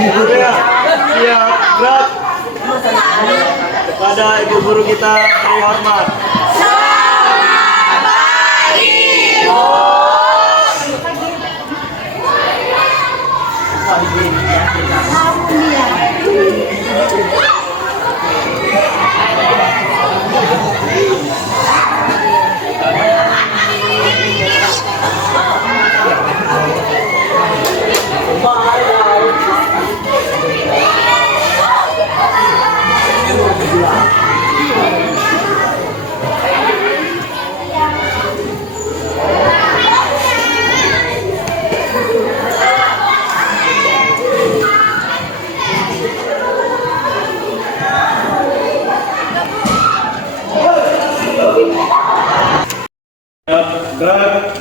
Sudah siap gerak. Kepada ibu guru kita beri hormat. Gerak.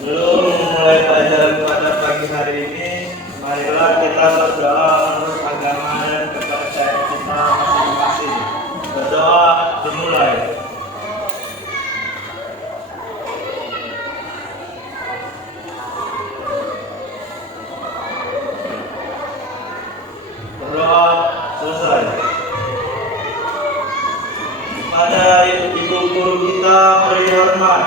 Sebelum memulai pelajaran pada pagi hari ini, marilah kita berdoa menurut agama dan kepercayaan kita masing-masing. Berdoa dimulai. Berdoa selesai. Pada ibu guru kita beri hormat.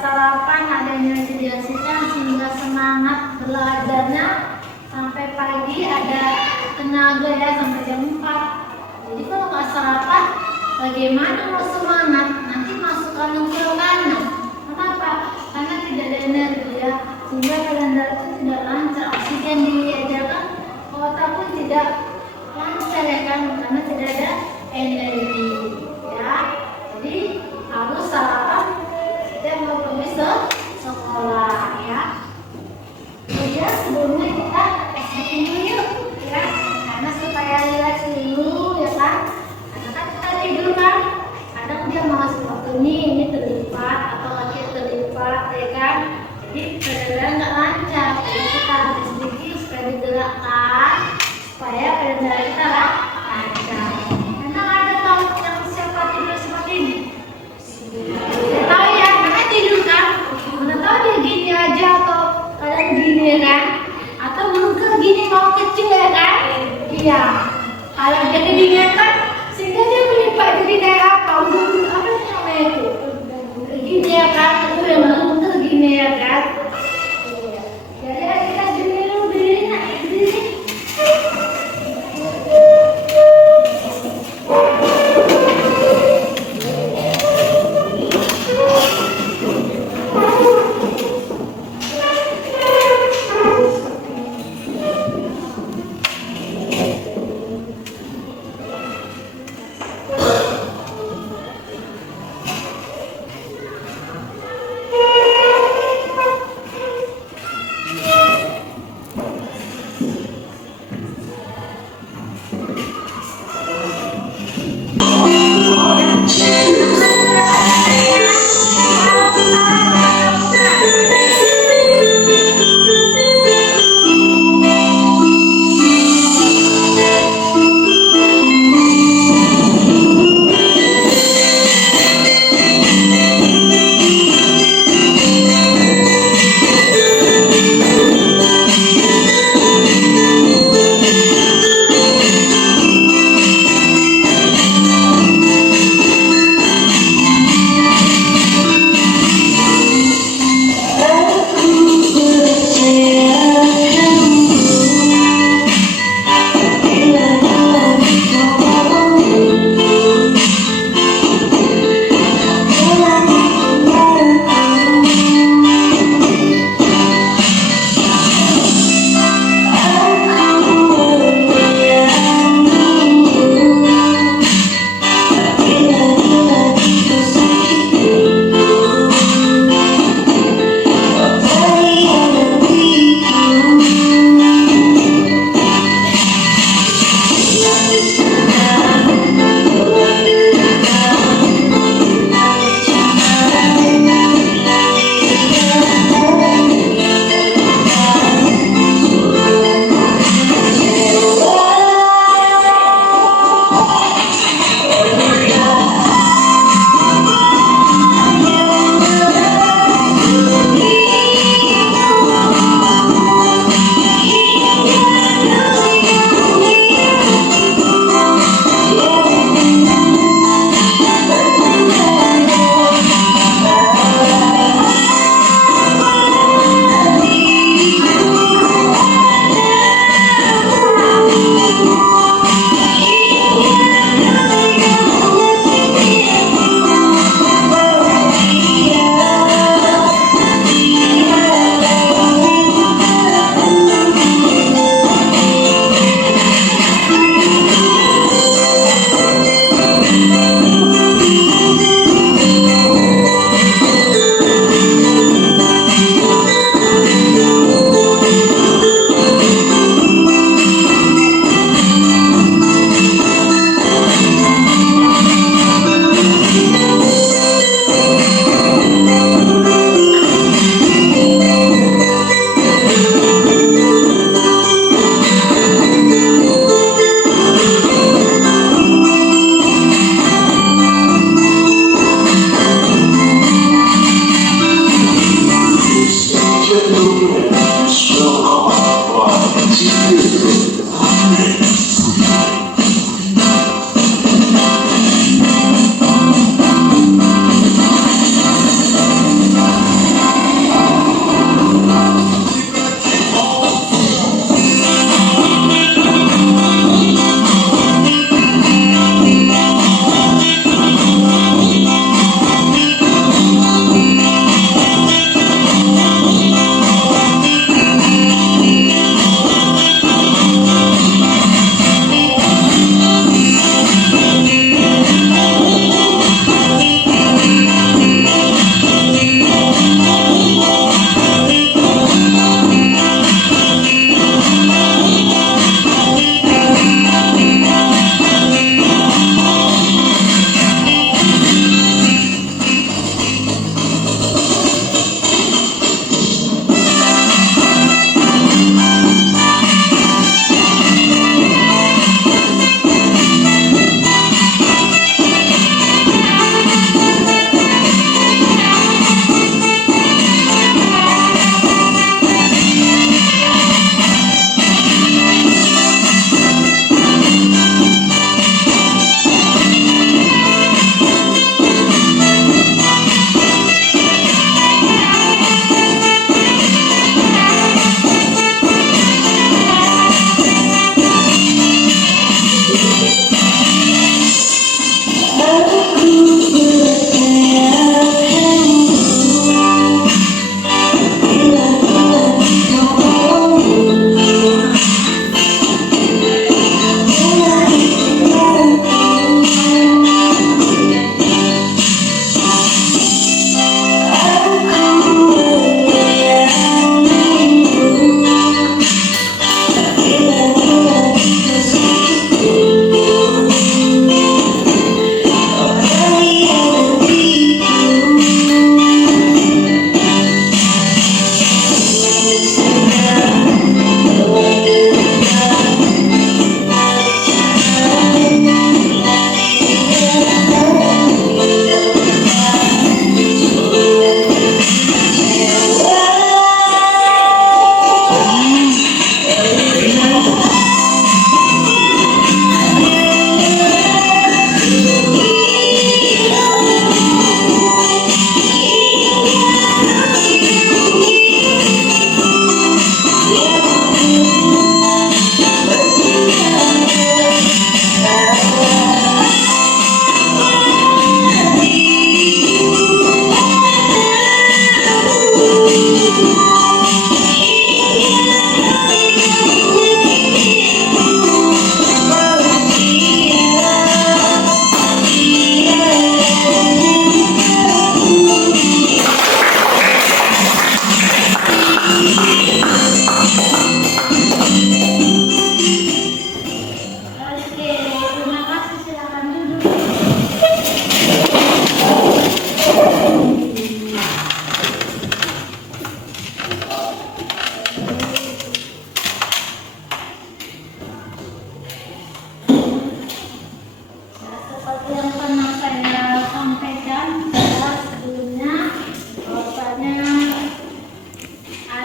sarapan, ada yang dijelasin sehingga semangat belajarnya sampai pagi, ada tenaga ya sampai jam 4. Jadi kalau nggak sarapan, bagaimana mau semangat? Nanti masuk kandung kanan. Kenapa? Karena tidak ada energi ya, sehingga kalender itu tidak lancar. Oksigen diajarkan, otak pun tidak lancar ya kan, karena tidak ada energi ya. Jadi harus sarapan setiap mau pergi sekolah ya. Kemudian sebelumnya kita SPM dulu yuk ya, karena supaya rileks dulu ya kan. Karena kan kita tidur kan, kadang dia malas waktu ini terlipat atau lagi terlipat ya kan. Jadi kadang-kadang nggak lancar. Jadi kita harus sedikit supaya digerakkan, supaya kadang-kadang kita lancar. Karena ada tahu yang siapa tidur seperti ini? Saya tahu ya, karena tidur kan. Mana tahu dia gini aja atau kalian gini ya kan? Atau mungkin gini mau kecil ya kan? Iya. Kalau dia kedinginan kan, sehingga dia melipat jadi kayak apa? Apa namanya itu? Gini ya kan? Itu yang mungkin gini ya kan? Iya. Jadi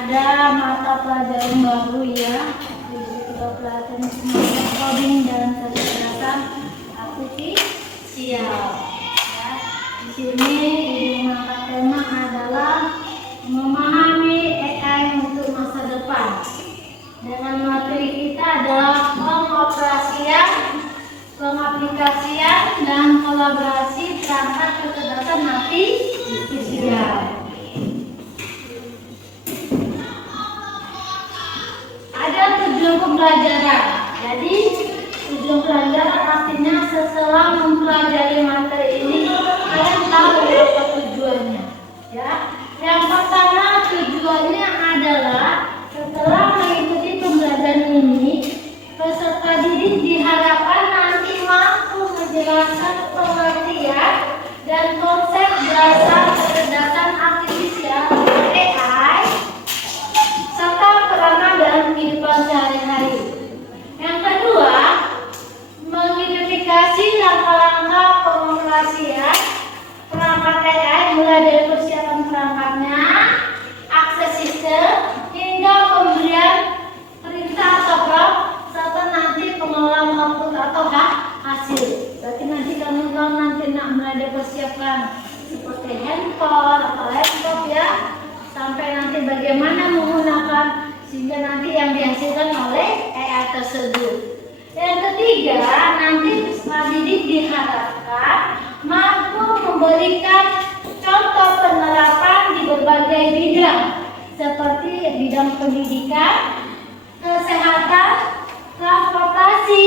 ada mata pelajaran baru ya. Jadi kita pelajari semuanya coding dan kecerdasan artifisial. Ya. Di sini ibu mengangkat tema adalah memahami AI untuk masa depan. Dengan materi kita adalah pengoperasian, pengaplikasian, dan kolaborasi perangkat kecerdasan artifisial. Ada tujuan pembelajaran. Jadi tujuan pembelajaran artinya setelah mempelajari materi ini kalian tahu apa tujuannya. Ya, yang pertama tujuannya adalah setelah mengikuti pembelajaran ini, peserta didik diharapkan nanti mampu menjelaskan pengertian dan konsep dasar kecerdasan artifisial (AI) serta peranan dalam kehidupan sehari-hari. Yang kedua, mengidentifikasi langkah-langkah pengoperasian perangkat AI mulai dari persiapan perangkatnya, akses sistem, hingga pemberian perintah atau prompt, serta nanti pengolahan output atau hasil. Berarti nanti kamu nanti mulai dipersiapkan seperti handphone atau laptop ya, sampai nanti bagaimana menggunakan sehingga nanti yang dihasilkan oleh AI tersebut. Yang ketiga, nanti peserta didik diharapkan mampu memberikan contoh penerapan di berbagai bidang seperti bidang pendidikan, kesehatan, transportasi,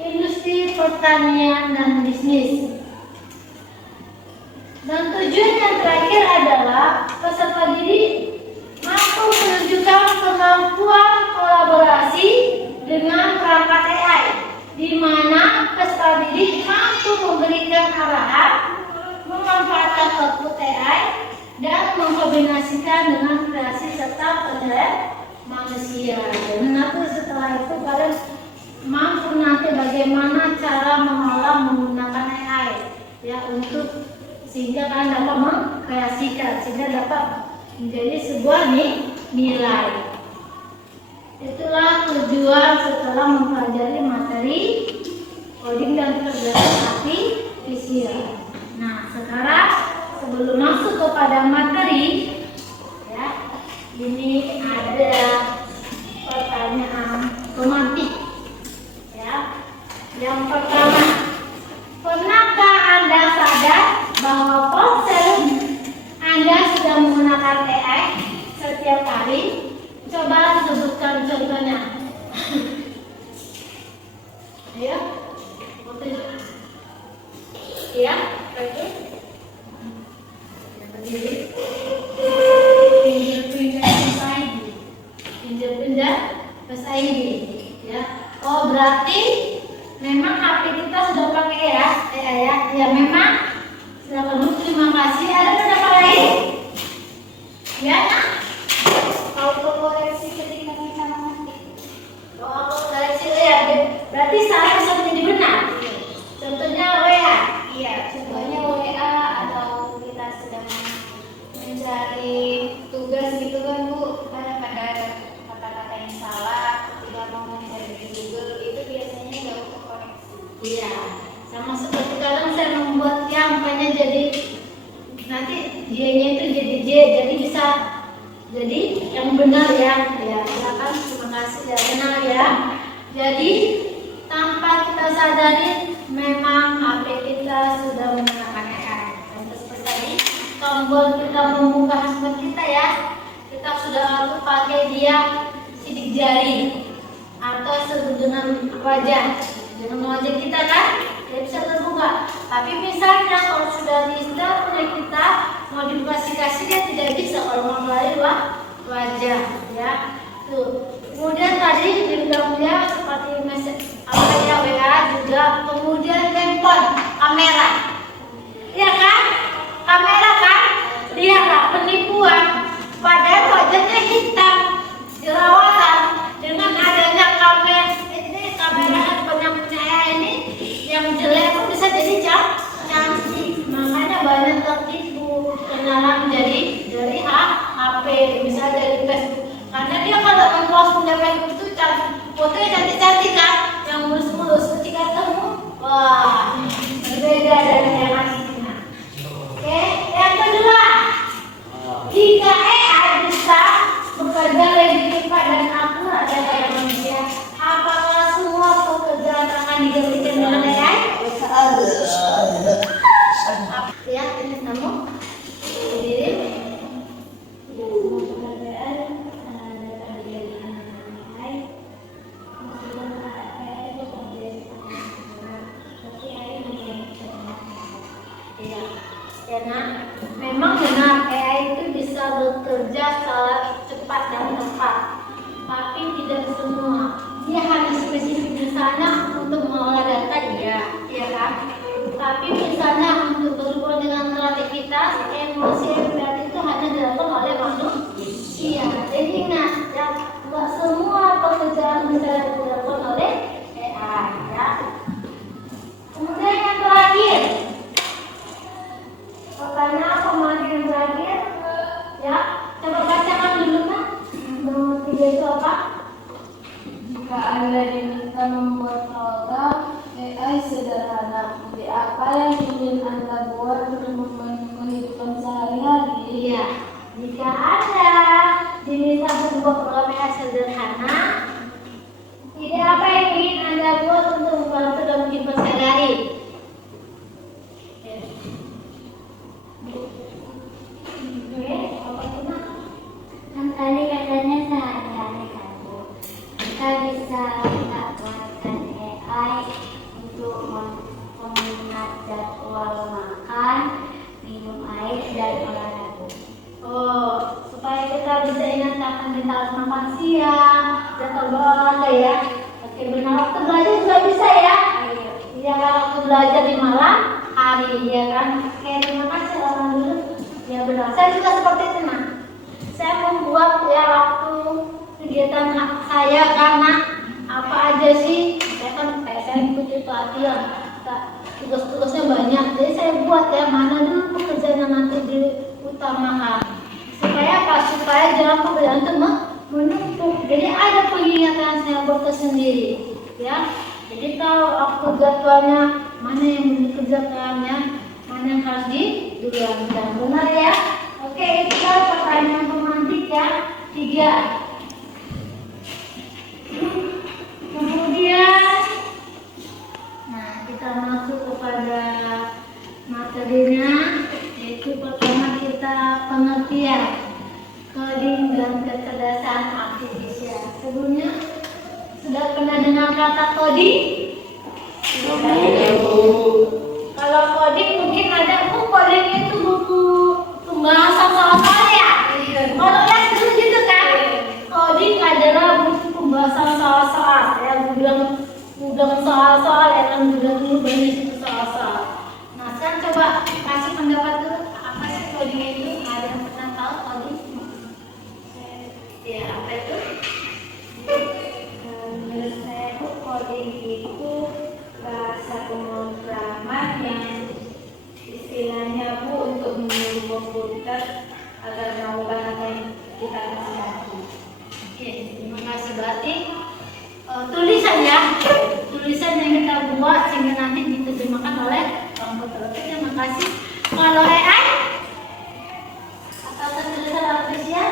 industri pertanian, dan bisnis. Dan tujuan yang terakhir adalah peserta didik mampu menunjukkan kemampuan kolaborasi dengan perangkat AI, di mana peserta didik mampu memberikan arahan, memanfaatkan output AI, dan mengkombinasikan dengan kreasi serta penilaian manusia. Dan nanti setelah itu kalian mampu nanti bagaimana cara mengolah menggunakan AI ya, untuk sehingga kalian dapat mengkreasikan, sehingga dapat menjadi sebuah nilai. Itulah tujuan setelah mempelajari materi coding dan kecerdasan artifisial. Nah, sekarang sebelum masuk kepada materi, ya, ini ada pertanyaan pemantik. Ya, yang pertama, pernahkah Anda sadar bahwa ponsel Anda sudah menggunakan AI setiap hari? Coba sebutkan contohnya. Ya, ya, oke. Pinjam-pinjam ID. Ya. Oh, berarti memang HP kita sudah pakai ya, ya. Ya memang. Silakan, terima kasih. Ada berapa lain? Ya. Autokoreksi ketika kita mengetik. Oh, autokoreksi ya. Berarti saya bisa menjadi benar. Contohnya WA. Iya, contohnya WA atau kita sedang mencari tugas gitu kan Bu, kadang ada kata-kata yang salah ketika mau mencari di Google itu biasanya nggak autokoreksi. Iya, sama seperti kadang saya membuat yang banyak jadi nanti J-nya itu jadi J, jadi bisa jadi yang benar ya. Ya, silakan, terima kasih ya, benar ya. Jadi tanpa kita sadari memang HP kita sudah menggunakan AI. Dan seperti tadi tombol kita membuka handphone kita ya, kita sudah harus pakai dia sidik jari atau dengan wajah kita kan, dia bisa terbuka. Tapi misalnya kalau sudah di-install oleh kita modifikasi dia tidak bisa kalau melalui wajah ya. Tuh. Kemudian tadi dibilangnya seperti apa ya, WA juga, kemudian handphone, kamera, ya kan? Kamera kan, lihatlah penipuan. Padahal wajahnya hitam, jerawatan. Dengan adanya kamera handphone yang punya ini, yang jelek pun bisa jadi cantik. Makanya banyak tertipu kenalan dari HP, misalnya dari Facebook. fotonya cantik-cantik kan, yang mulus-mulus ketika ketemu, wah berbeda dari yang aslinya. Oke, yang kedua, jika AI bisa bekerja lebih cepat dan akurat daripada manusia, apakah semua pekerjaan akan digantikan dengan AI? Ya, ini kamu sendiri. Karena memang benar AI itu bisa bekerja secara cepat dan tepat, tapi tidak semua. Dia hanya spesifik misalnya untuk mengolah data, iya kan? Tapi misalnya untuk berhubungan dengan kreativitas, emosi, empati itu hanya dilakukan oleh manusia. Jadi ingat, ya, nggak semua pekerjaan bisa dilakukan oleh AI, ya. Kemudian yang terakhir, pertanyaan apa yang terakhir? Ya, coba bacakan dulu kan. Nomor 3 itu apa? Jika Anda diminta membuat program AI sederhana, apa yang ingin Anda buat untuk membantu kehidupan sehari-hari? Iya, jika Anda diminta membuat program AI sederhana, ide apa yang ingin Anda buat untuk membantu dalam kehidupan sehari-hari? Kan tadi katanya sehari-hari kan Bu, kita bisa buatkan AI untuk mengingat jadwal makan, minum air, dan olahraga. Oh, supaya kita bisa ingat kapan kita harus makan siang, jadwal berolahraga ya. Oke, benar, waktu belajar juga bisa ya. Iya kan, waktu belajar di malam hari, ya kan. Oke, terima kasih orang dulu. Ya benar, saya juga seperti itu nah. Saya membuat ya waktu kegiatan saya karena apa aja sih, saya ikuti pelatihan, tugas-tugasnya banyak. Jadi saya buat ya mana dulu pekerjaan yang nanti diutamakan. Supaya jangan pekerjaan itu menumpuk. Jadi ada pengingat saya buat sendiri, ya. Jadi kalau waktu jadwalnya mana yang dikerjakannya, mana yang harus didulankan, benar ya. Oke, itu pertanyaan pemantik ya 3. Kemudian, nah kita masuk kepada materinya, yaitu pertama kita pengertian coding dan kecerdasan artifisial. Sebelumnya sudah pernah dengar kata coding? Kalau coding mungkin ada, coding itu buku pembahasan soal-soal ya. Kalau les dulu gitu kan, coding adalah buku pembahasan soal-soal ya, gudang soal-soal ya kan, gudang dulu banyak itu soal-soal. Nah sekarang coba kasih pendapat dulu, apa sih coding itu? Ada yang pernah tahu coding? Ya apa itu? Menurut saya coding itu bahasa pemrograman yang istilahnya Bu untuk menyuruh komputer agar melakukan apa yang kita kehendaki. Oke, terima kasih. Berarti tulisan ya, tulisan yang kita buat sehingga nanti diterjemahkan oleh komputer. Oke, terima kasih. Kalau AI atau kecerdasan artifisial,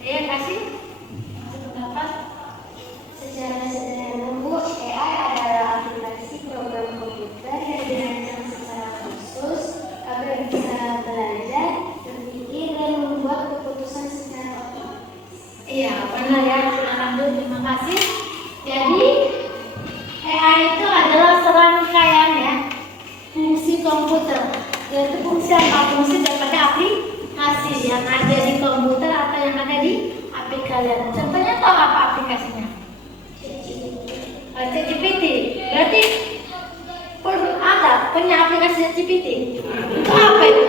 ya kasih pendapat. Secara sederhana Bu, AI adalah aplikasi program komputer yang dirancang secara khusus agar bisa belajar, berpikir, dan membuat keputusan secara otomatis. Iya, benar ya. Alhamdulillah, terima kasih. Jadi AI itu adalah serangkaian ya fungsi komputer. Yaitu fungsi apa? Fungsi daripada aplikasi yang ada di komputer atau yang ada di HP kalian. Contohnya tahu apa aplikasinya? ChatGPT. Berarti Anda punya aplikasi ChatGPT. Itu apa itu?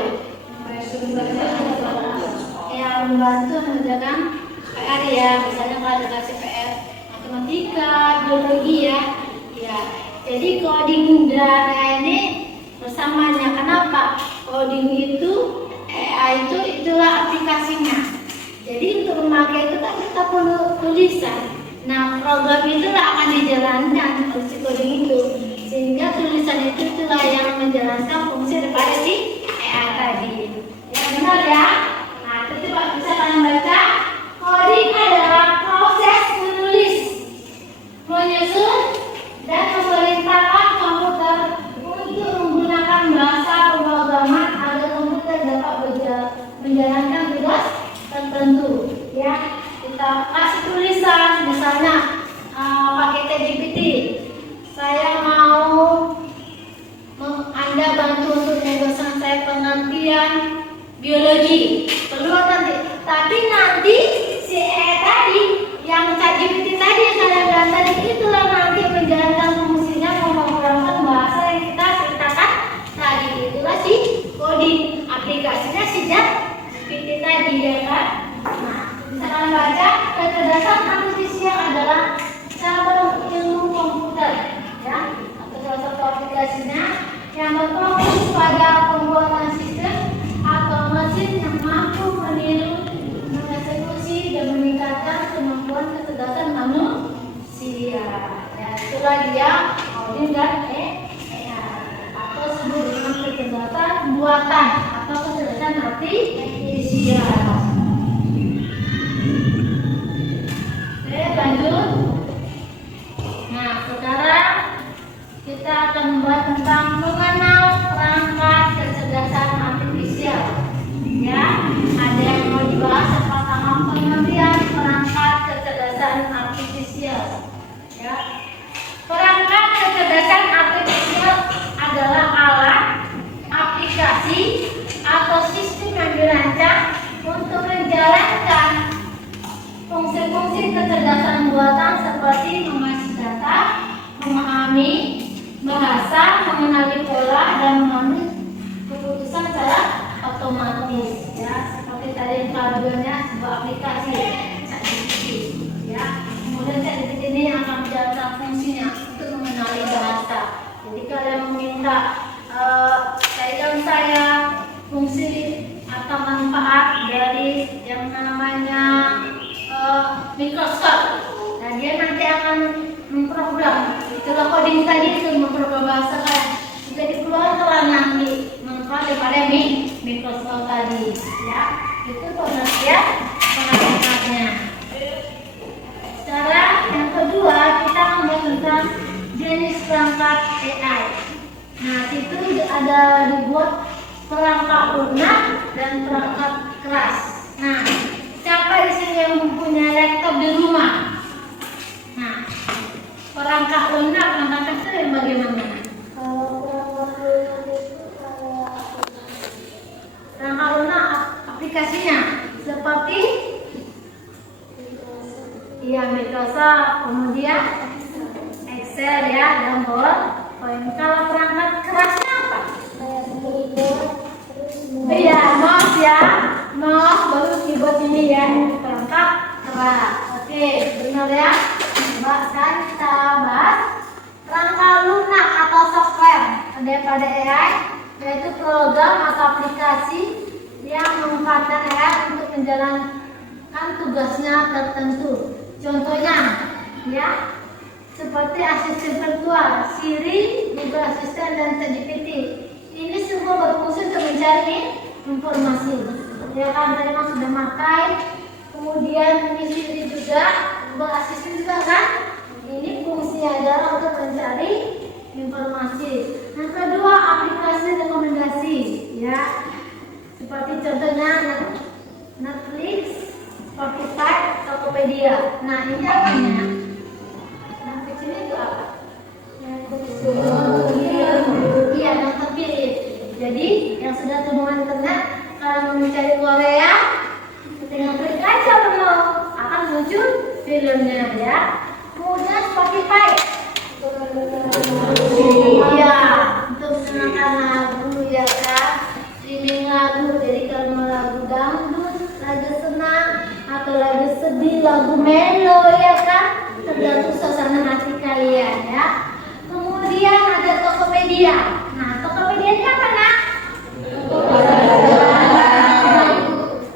Yang membantu mengerjakan PR ya, misalnya kalau ada kasih PR matematika, biologi ya. Ya. Jadi coding dan AI ini bersamanya. Kenapa? Coding itu AI itu itulah aplikasinya. Jadi untuk memakai itu kan kita perlu tulisan. Nah, program itulah akan dijalankan oleh si coding itu, sehingga tulisan itu itulah yang menjalankan fungsi daripada si EA tadi. Ya benar ya. Nah, itu coba bisa kalian baca. Coding adalah proses menulis, menyusun, dan memerintahkan komputer untuk menggunakan bahasa pemrograman agar komputer dapat menjalankan tugas tertentu. Ya, kita kasih tulisan, misalnya pakai ChatGPT. Saya mau Anda bantu untuk menyelesaikan saya pengertian biologi. Perlu nanti, tapi nanti si tadi yang ChatGPT tadi yang saya bilang tadi itulah nanti menjalankan fungsinya memprogramkan bahasa yang kita ceritakan tadi. Itulah si coding, aplikasinya si ChatGPT tadi ya kan. Nah, bisa kalian baca, kecerdasan artifisial adalah cabang ilmu komputer ya, atau salah satu aplikasinya yang berfokus pada pembuatan sistem atau mesin yang mampu meniru, mengeksekusi, dan meningkatkan kemampuan kecerdasan manusia. Ya, itulah dia coding dan atau disebut dengan kecerdasan buatan atau kecerdasan artifisial. Oke, lanjut. Nah, sekarang kita akan membahas tentang mengenal perangkat kecerdasan artifisial. Ya, ada yang mau dibahas tentang pengertian perangkat kecerdasan artifisial. Ya, perangkat kecerdasan artifisial adalah alat, aplikasi, atau sistem yang dirancang untuk menjalankan fungsi-fungsi kecerdasan buatan seperti mengasih data, memahami bahasa, mengenali pola, dan mengambil keputusan secara otomatis. Ya, seperti tadi kelajuannya sebuah aplikasi ChatGPT. Ya, kemudian ChatGPT ini akan menjalankan fungsinya untuk mengenali bahasa. Jadi kalian meminta saya fungsi atau manfaat dari yang namanya Microsoft. Nah, dia nanti akan memprogram. Itulah coding tadi itu memprogram bahasa kan. Jika dikeluarkan nanti manfaat daripada Microsoft tadi. Ya, itu pengertian perangkatnya. Sekarang yang kedua kita membahas tentang jenis perangkat AI. Nah, situ ada dibuat perangkat lunak dan perangkat keras. Nah, siapa di sini yang mempunyai laptop di rumah? Nah, perangkat lunak, perangkat keras itu yang bagaimana? Perangkat lunak aplikasinya seperti Microsoft, kemudian Excel ya, dan PowerPoint. Kalau perangkat kerasnya apa? Iya, mouse ya, mouse baru keyboard ini ya, perangkat keras. Oke, benar ya. Sekarang kita bahas perangkat lunak atau software daripada AI, yaitu program atau aplikasi yang memanfaatkan AI untuk menjalankan tugasnya tertentu. Contohnya, ya, seperti asisten virtual, Siri, Google Assistant, dan ChatGPT. Ini semua berfungsi untuk mencari informasi. Ya kan, tadi mas sudah pakai. Kemudian ini Siri juga, Google Assistant juga kan. Ini fungsinya adalah untuk mencari informasi. Yang kedua, aplikasi rekomendasi, ya, seperti contohnya Netflix, Spotify, Tokopedia. Nah, ini apanya? Netflix ini itu apa? Iya, yang terpilih. Jadi yang sudah terhubung internet, kalau mencari Korea, tinggal klik aja dulu, akan muncul filmnya ya. Kemudian Spotify. Iya, untuk mendengarkan lagu ya kan, streaming lagu. Jadi kalau mau lagu dangdut, lagu senang, atau lagu sedih, lagu melo ya kan, tergantung suasana hati kalian ya. Kemudian ada Tokopedia. Nah, Tokopedia ini apa nak?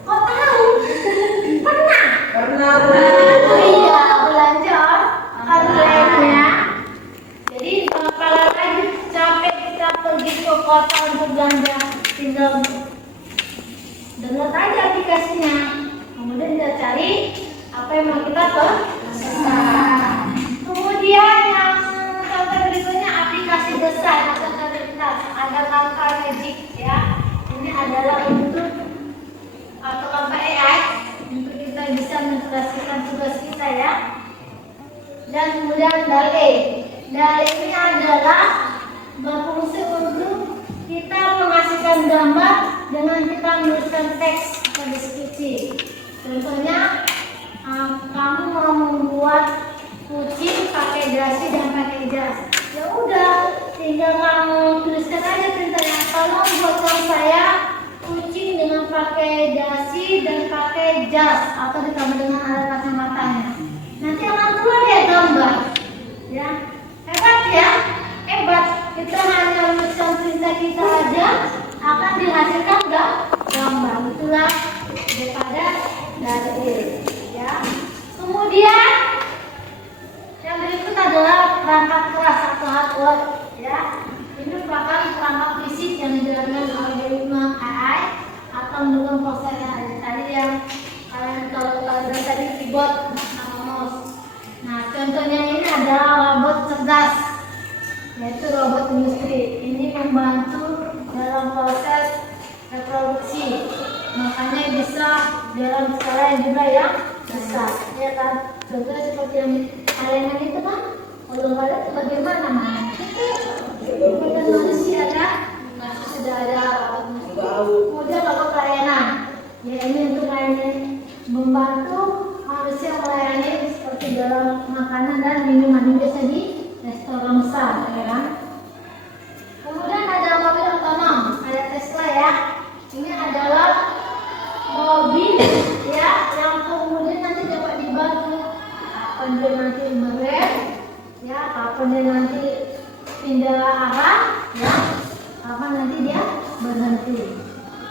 Kok tahu? Pernah? download aja aplikasinya. Kemudian kita cari apa yang mau kita pesan. Kemudian yang contoh berikutnya aplikasi desain atau kreativitas. Ada Canva Magic ya. Ini adalah untuk atau Canva AI untuk kita bisa menjelaskan tugas kita ya. Dan kemudian DALL-E. DALL-E ini adalah berfungsi untuk kita menghasilkan gambar dengan kita menuliskan teks atau deskripsi. Contohnya, kamu mau membuat kucing pakai dasi dan pakai jas. Ya udah, tinggal kamu tuliskan aja perintahnya. Tolong buatkan saya kucing dengan pakai dasi dan pakai jas atau ditambah dengan alat kacamatanya. Nanti akan keluar ya gambar. Ya, hebat ya, hebat. Kita hanya menuliskan perintah kita aja akan dihasilkan gambar. Itulah daripada dari ya. Kemudian yang berikut adalah perangkat keras atau hardware ya. Ini merupakan perangkat fisik yang dijalankan algoritma AI atau mendukung proses yang tadi yang kalian kalau kalian tadi keyboard sama mouse. Nah, contohnya ini adalah robot cerdas, yaitu robot industri. Ini membantu dalam proses reproduksi, makanya bisa dalam skala yang juga yang besar, ya kan? Contohnya seperti yang kalian itu kan, kalau kalian bagaimana mana? Bukan manusia kan? Nah, sudah ada kemudian robot pelayanan. Ya ini untuk membantu manusia melayani seperti dalam makanan dan minuman yang biasa di restoran besar, ya kan? Kemudian ada mobil otonom, ada Tesla ya. Ini adalah mobil ya yang kemudian nanti dapat dibantu kapan dia nanti merem, ya kapan dia nanti pindah arah, ya kapan nanti dia berhenti.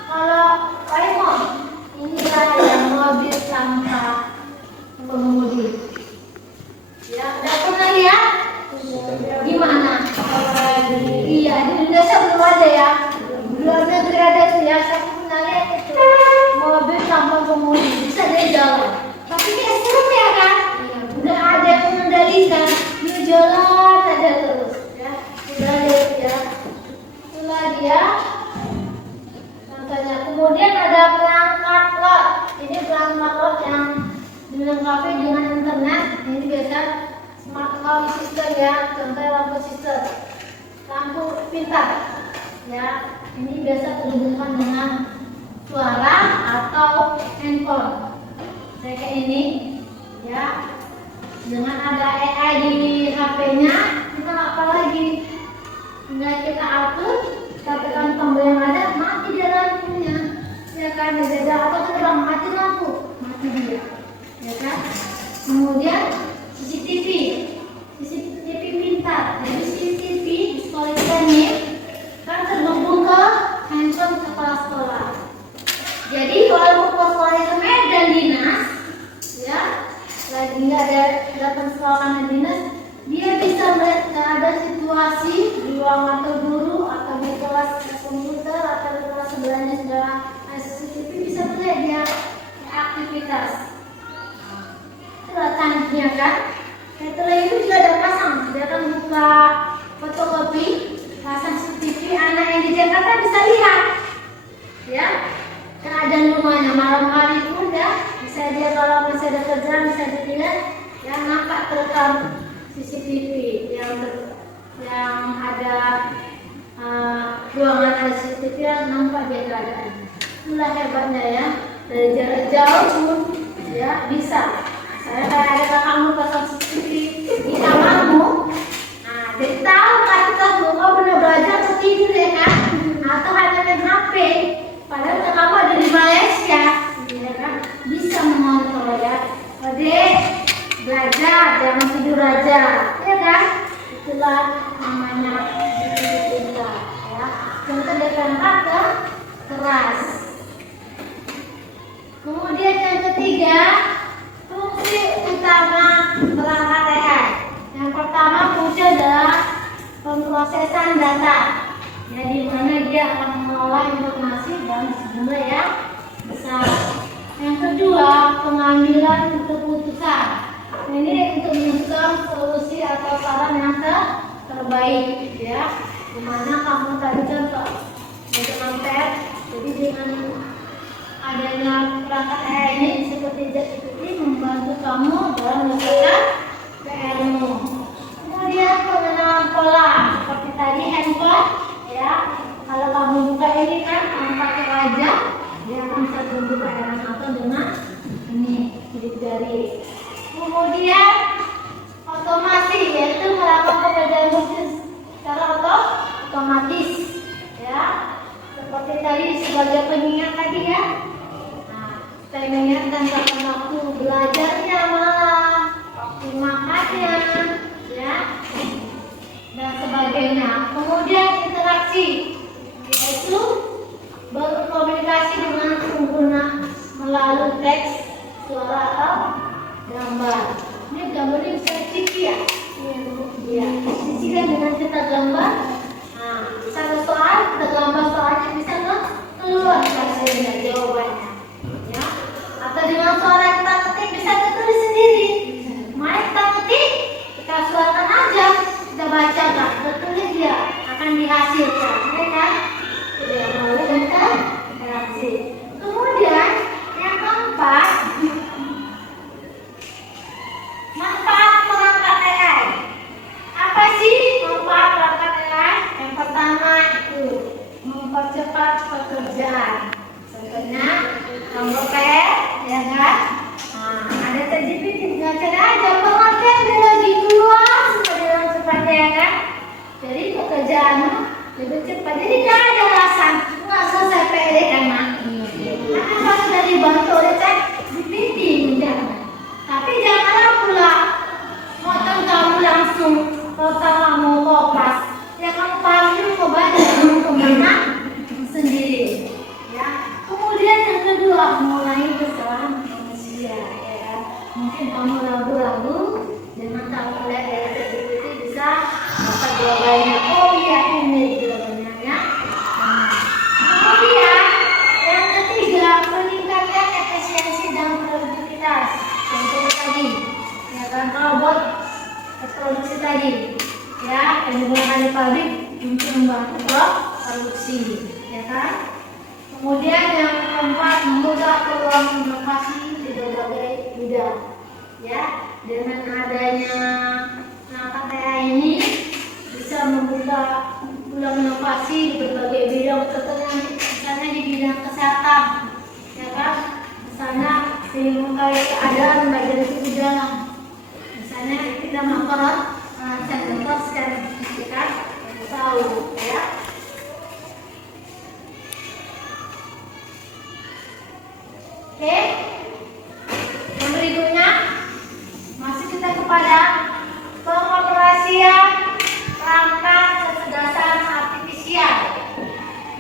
Kalau Raymond, inilah yang mobil tanpa pengemudi. Ya, udah pernah lihat? Gimana? Iya, di Indonesia belum ada ya. Di luar negeri ada tuh ya. Saya pernah lihat itu mobil tanpa pengemudi bisa dia jalan. Tapi kayak serem ya kan? Udah ada yang mengendalikan, dia jalan ada terus. Ya, sudah ada ya. Itulah dia. Contohnya. Kemudian ada perangkat lot. Ini perangkat lot yang dilengkapi dengan internet. Ini biasa smart home system ya. Contohnya lampu sistem, lampu pintar. Ya, ini biasa terhubungkan dengan suara atau handphone. Kayak ini, ya. Dengan ada AI di HP-nya, kita apa lagi? Tinggal kita atur, kita tekan tombol yang ada, mati dia lampunya. Ya kan, beda apa tuh bang, mati lampu, mati dia. Ya kan? Kemudian CCTV pintar. Jadi CCTV di sekolah kita nih kan terhubung ke handphone kepala sekolah. Jadi kalau kepala sekolah itu medan dinas, ya lagi nggak ada datang sekolah karena dinas, dia bisa melihat ada situasi di ruang atau guru atau di kelas komputer atau di kelas sebelahnya segala CCTV bisa melihat dia aktivitas. Itulah canggihnya kan. Setelah itu juga ada pasang, dia akan buka fotokopi, pasang CCTV, anak yang di Jakarta bisa lihat, ya, keadaan rumahnya malam hari pun ya, bisa dia kalau masih ada kerjaan bisa dilihat, ya nampak terekam CCTV yang ada ruangan ada CCTV yang nampak dia keadaan. Itulah hebatnya ya, dari jarak jauh pun ya bisa. Saya kayak ada kakakmu pasang CCTV di kamarmu, nah jadi tahu kan kita kau benar belajar atau tidur ya kan, atau hanya main HP, padahal kakakmu ada di Malaysia, ya kan, bisa mengontrol ya. Adik belajar, jangan tidur aja, ya kan? Itulah namanya CCTV ya. Contoh ditangkap ke keras. Kemudian yang ketiga, fungsi utama perangkat AI. Yang pertama fungsi adalah pemrosesan data. Jadi mana dia akan mengolah informasi dalam sejumlah yang pengambilan keputusan. Ini untuk menentukan solusi atau saran yang terbaik, ya. Dimana kamu tadi contoh dengan pet, jadi dengan adanya perangkat AI ini seperti membantu kamu dalam menyelesaikan PR-mu. Kemudian pengenalan pola seperti tadi handphone, ya. Kalau kamu buka ini kan pakai wajah, dia akan bisa tunjuk PR atau dengan ini sidik jari. Kemudian otomasi, yaitu melakukan pekerjaan khusus secara otomatis, ya. Seperti tadi sebagai pengingat tadi, ya. Nah, kita mengingatkan kapan waktu belajarnya malam, waktu makannya, ya, dan sebagainya. Kemudian interaksi, yaitu berkomunikasi dengan pengguna melalui teks, suara atau gambar. Ini gambar ini bisa dicicil, ya. Ya, dicicil dengan kita gambar. Nah, bisa ada soal, kita gambar soalnya bisa keluar hasilnya, jawabannya, ya. Atau dengan suara kita ketik bisa tertulis sendiri. Mari kita ketik, kita suarakan aja, kita baca kan, tertulis dia akan dihasilkan, ya kan? Tidak perlu interaksi. Kemudian yang keempat, manfaat perangkat AI. Apa sih manfaat perangkat AI? Yang pertama itu mempercepat pekerjaan. Contohnya kamu PR, ya kan? Nah, ada ChatGPT dengan cara aja pengertian dia lagi keluar semua dalam cepatnya, ya kan? Jadi pekerjaanmu lebih cepat. Jadi tidak ada alasan nggak selesai PR kan, Mak? Karena kalau sudah dibantu oleh ChatGPT, jangan. Tapi janganlah pula motong kamu langsung kalau mau kopas, ya kamu panggil ke badan kemana sendiri, ya. Kemudian yang kedua, mulai kesalahan manusia, ya kan. Mungkin kamu ragu-ragu dengan kamu lihat dari ChatGPT bisa dapat jawabannya. Oh iya, ini jawabannya, ya. Nah, kemudian yang ketiga, meningkatkan efisiensi dan produktivitas. Contohnya tadi, ya kan, robot produksi tadi, ya, yang digunakan di pabrik untuk membantu produksi, ya kan. Kemudian yang keempat, membuka peluang inovasi di berbagai bidang, ya. Dengan adanya perangkat AI ini bisa membuka peluang inovasi di berbagai bidang, contohnya misalnya di bidang kesehatan, ya kan. Misalnya mengkaji keadaan baik dari suku jalan, misalnya kita melakukan dokter secara kita tahu, ya. Oke, yang berikutnya masih kita kepada pengoperasian perangkat kecerdasan artifisial,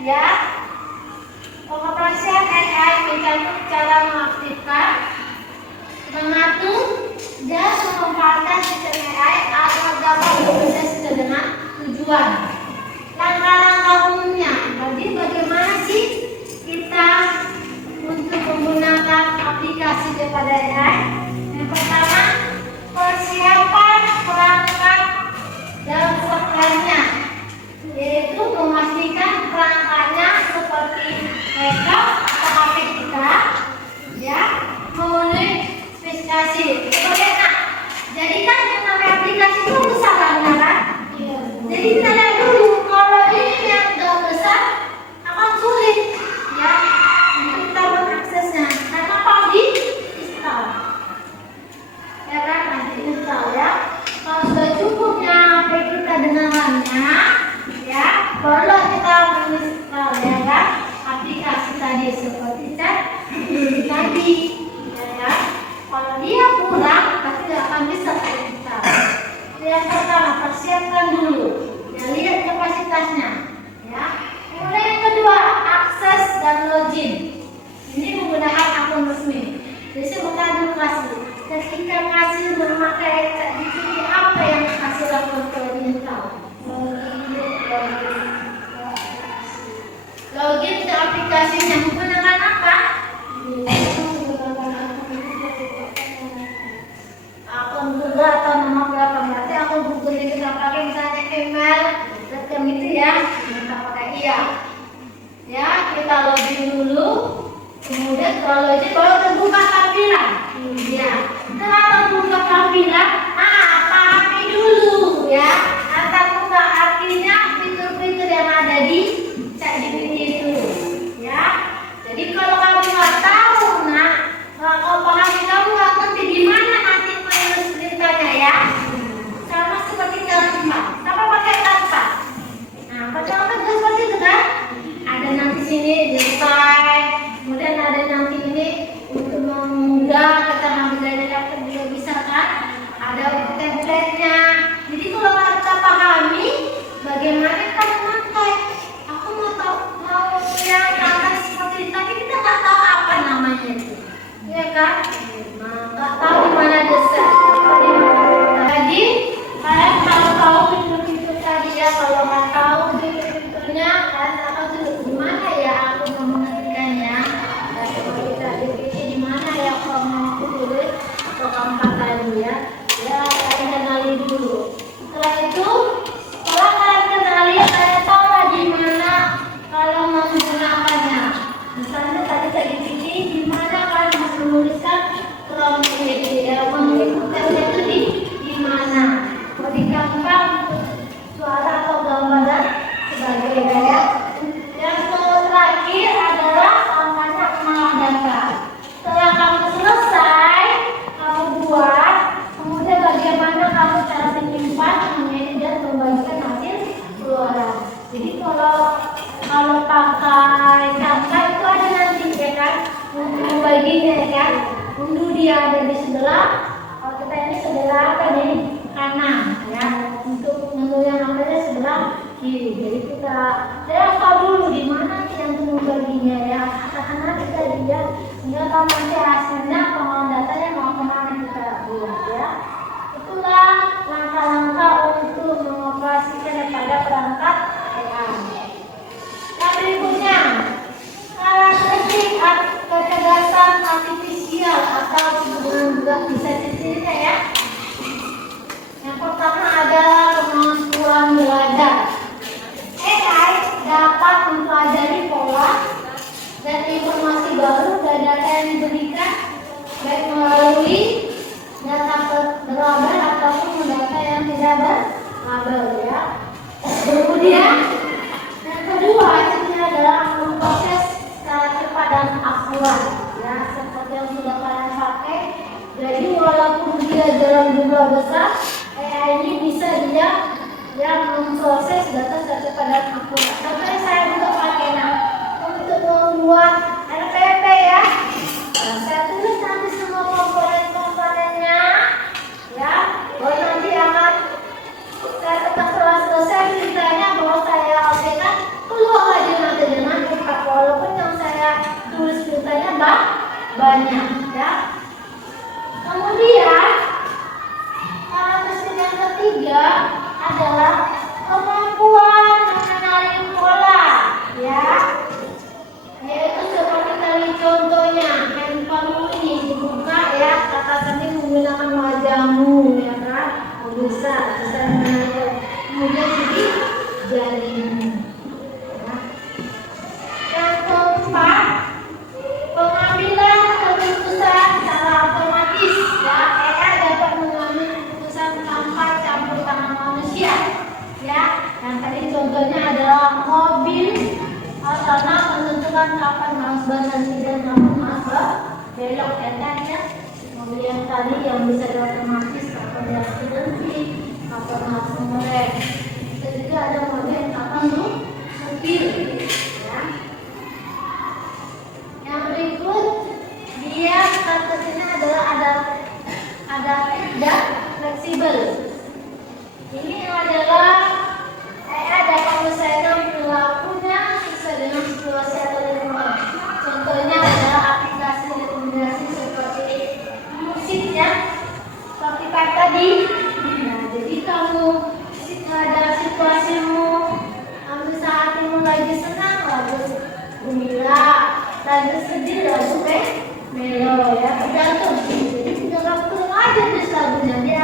ya. Pengoperasian AI mencakup cara mengaktifkan, mengatur, dan memanfaatkan sistem AI agar dapat bekerja sesuai dengan tujuan. Langkah-langkah umumnya, jadi bagaimana sih kita untuk menggunakan aplikasi daripada AI? Yang pertama, persiapan perangkat dan software-nya, yaitu memastikan perangkatnya seperti laptop atau HP kita, ya, memenuhi spesifikasi. Bagaimana? Jadi kan yang namanya aplikasi itu besar kan? Iya. Jadi kita lihat dulu, kalau ini yang sudah besar akan sulit, ya, untuk kita mengaksesnya. Karena kalau di install, ya kan, nanti install, ya. Kalau sudah cukupnya HP kita dengan RAM-nya, ya, baru kita menginstal, ya kan, aplikasi tadi seperti tadi, ya kan. Kalau dia kurang, pasti tidak akan bisa kita. Yang pertama, persiapkan dulu, ya, lihat kapasitasnya, ya. Kemudian yang kedua, akses dan login. Ini menggunakan akun resmi. Jadi mengklarifikasi ketika kasih memakai ChatGPT, apa yang kasih lakukan kalau diinstal? Login ke aplikasinya menggunakan apa? scroll aja baru terbuka tampilan. Ya, setelah terbuka tampilan, pahami dulu ya. Atau buka artinya fitur-fitur yang ada di ChatGPT itu. Ya, jadi kalau kamu nggak tahu, kalau pahami kamu nggak ngerti gimana nanti menulis ceritanya ya. Sama seperti tanpa, sama pakai tanpa. Nah, pakai tanpa juga seperti itu kan? Ada nanti sini desain, kemudian ada nanti ini untuk memudahkan kita ngambil laptop juga bisa kan? Ada template-nya. Jadi kalau kita pahami bagaimana kita memakai, aku mau tahu mau yang akan seperti itu, tapi kita nggak tahu apa namanya itu, ya kan? Nggak tahu di mana desain. Jadi kalian kalau tahu fitur-fitur tadi ya, kalau nggak tahu fitur-fiturnya kan apa tuh gimana ya aku mau mengetikkannya, dan kalau kita definisi di mana ya kalau mau aku tulis atau keempat tadi ya, kalian kenali dulu. Setelah itu, setelah kalian kenali, kalian tahu lah di mana kalau mau menggunakannya. Misalnya tadi saya definisi di mana kalian harus menuliskan prompt ini ya, menuliskannya itu di mana. Mau di gambar, suara atau gambar dan sebagainya ya. Yang terakhir adalah langkahnya mengolah data. Setelah kamu selesai, kamu buat, kemudian bagaimana kamu cara menyimpan, mengedit dan membagikan hasil keluaran. Jadi kalau pakai Canva itu ada nanti ya kan, untuk membaginya ya kan. Unduh dia ada di sebelah, kalau kita ini sebelah apa nih? Kanan ya, untuk menu yang namanya sebelah kiri. Jadi kita tahu dulu di mana yang membaginya ya, karena kita lihat sehingga tahu nanti hasilnya pengolahan datanya mau kemana kita buat ya. Itulah langkah-langkah untuk mengoperasikan pada perangkat AI. Yang berikutnya, karakteristik kecerdasan artifisial atau juga bisa disebutnya ya. Yang pertama adalah kemampuan belajar. AI dapat mempelajari pola dan informasi baru dari data yang diberikan, baik melalui data berlabel ataupun data yang tidak berlabel ya. Kemudian yang kedua ini adalah memproses secara cepat dan akurat ya, seperti yang sudah kalian pakai. Jadi walaupun dia dalam jumlah besar, AI ini bisa dia memproses data secara cepat dan akurat. Contohnya saya juga pakai untuk membuat RPP ya. Saya tulis nanti semua komponen-komponennya ya. Bahwa nanti akan saya tetap setelah selesai ceritanya bahwa saya update keluar lagi nanti dengan cepat, walaupun yang saya tulis ceritanya banyak ya. Kemudian karakteristik yang ketiga adalah kemampuan mengenali pola ya, yaitu seperti tadi contohnya handphone ini dibuka ya, katakannya menggunakan wajahmu ya kan, bisa mengenali, kemudian jadi jarimu ya. Yang keempat, pengambilan keputusan secara otomatis ya. AI dapat mengambil keputusan tanpa campur tangan manusia ya. Yang tadi contohnya adalah mobil, karena menentukan kapan harus berhenti dan kapan harus belok ya kan ya. Mobil yang tadi yang bisa diotomatis kapan dia harus berhenti, kapan harus mengerem. Jadi ada mobil yang kapan tuh supir ya. Yang berikut dia kategorinya adalah adaptif dan fleksibel. Ini adalah AI dapat menyesuaikan perilakunya sesuai dengan situasi atau lingkungan. Contohnya adalah aplikasi rekomendasi seperti musik ya, seperti tadi. Nah, jadi kamu ada situasimu, kamu saat ini lagi senang, lagu gembira, lagi sedih, lagu melo ya, tergantung. Jadi tinggal kamu turun aja di lagunya, dia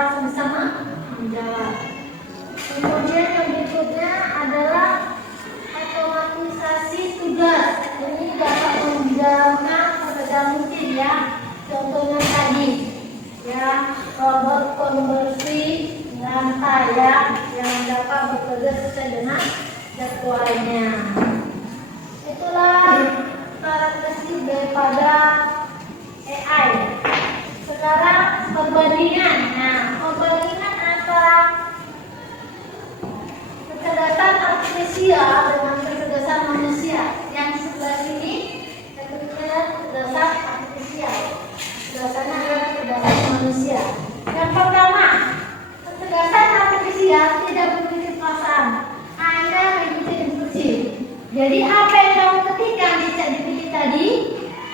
harus bisa menjawab. Kemudian yang berikutnya adalah otomatisasi tugas. Ini dapat menjalankan sekedar mungkin ya. Contohnya tadi ya, robot konversi lantai ya, yang dapat bekerja sesuai dengan jadwalnya. Itulah karakteristik daripada AI. Sekarang perbandingan. Nah, perbandingan antara kecerdasan artifisial dengan kecerdasan manusia. Yang sebelah sini kecerdasan artifisial, kecerdasannya adalah kecerdasan manusia. Yang pertama, kecerdasan artifisial tidak memiliki perasaan, hanya mengikuti instruksi. Jadi apa yang kamu ketikkan di ChatGPT tadi,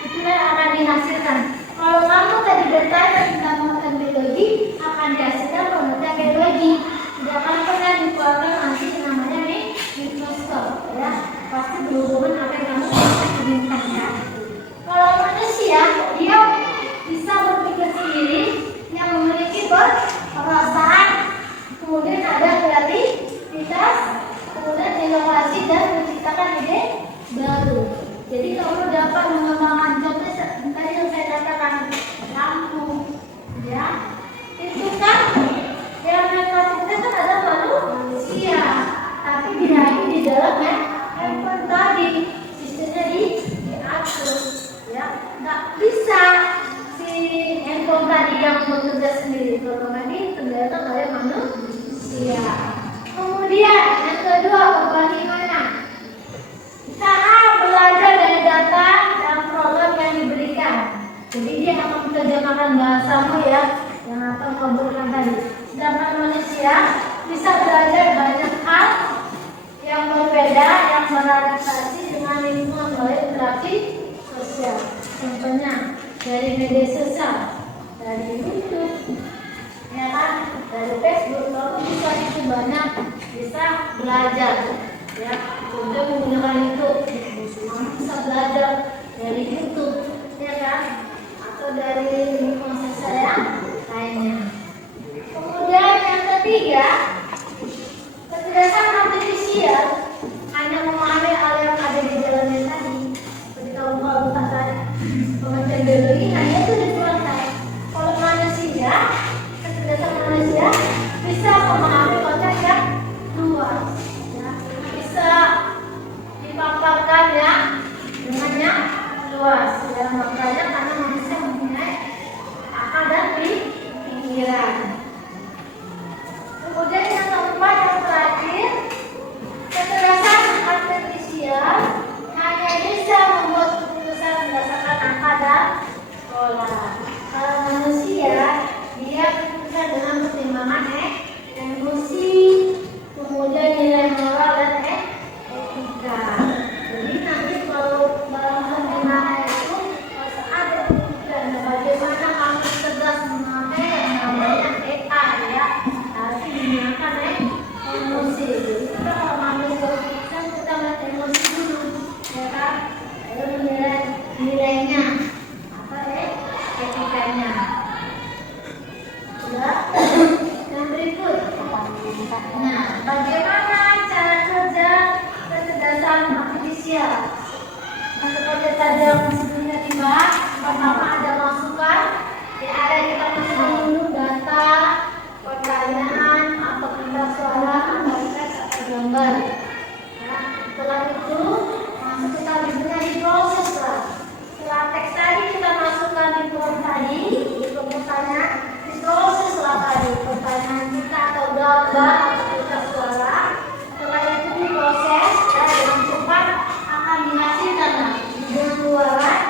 itulah yang akan dihasilkan. Kalau kamu tadi bertanya tentang pemetaan biologi, akan dihasilkan pemetaan biologi. Tidak akan pernah dikeluarkan nanti namanya mikroskop ya. Pasti berhubungan apa yang kamu inginkan ya. Kalau manusia, dia bisa berpikir sendiri, yang memiliki perasaan, kemudian ada kreativitas, kemudian inovasi dan menciptakan ide baru. Jadi kamu dapat mengembangkan contoh tadi yang saya katakan lampu, ya itu kan yang kreativitas kan ada manusia, tapi di dalam handphone tadi sistemnya diatur, ya nggak bisa si handphone tadi yang bekerja sendiri, otomatis tergantung oleh manusia. Kemudian yang kedua, bagaimana cara belajar dari data dan program yang diberikan. Jadi dia akan menerjemahkan bahasamu ya, yang akan ngobrolkan tadi. Sedangkan manusia bisa belajar banyak hal yang berbeda, yang beradaptasi dengan lingkungan melalui interaksi sosial. Contohnya dari media sosial, dari YouTube, ya kan, dari Facebook, kalau bisa itu banyak bisa belajar ya. Contoh menggunakan YouTube, bisa belajar dari YouTube ya kan, atau dari lingkungan sosial yang lainnya. Kemudian yang ketiga, kecerdasan artifisial hanya memahami hal yang ada di dalamnya tadi. Seperti kalau tadi pengertian biologi hanya itu dikeluarkan. Kalau manusia, kecerdasan manusia bisa memahami konsep yang luas, ya. Bisa dipaparkan ya dengan yang luas. Ya, makanya karena manusia mempunyai akal dan pikiran. Kemudian yang keempat, yang terakhir, kecerdasan artifisial hanya bisa membuat keputusan berdasarkan angka dan pola. Kalau manusia, dia berpikir dengan pertimbangan emosi, kemudian nilai moral dan etika. Jadi nanti kalau dalam penggunaan itu harus ada pikiran bagaimana kamu cerdas memakai yang namanya AI ya. Harus digunakan emosi. Jadi kita kalau mengambil keputusan kita melihat emosi dulu, ya kan? Lalu menilai nilainya apa etikanya. Ya. Yang berikut. Nah, bagaimana cara kerja kecerdasan artifisial? Nah, seperti tadi yang sebelumnya dibahas, pertama ada masukan, di area kita masukkan dulu data, pertanyaan, atau kertas suara, teks atau gambar. Nah, setelah itu masuk kita bisa diproses lah. Setelah teks tadi kita masukkan di form tadi, di pertanyaan, diproses lah tadi pertanyaan kita atau gambar atau kertas suara. Setelah itu diproses dan dengan cepat akan dihasilkan dengan luaran,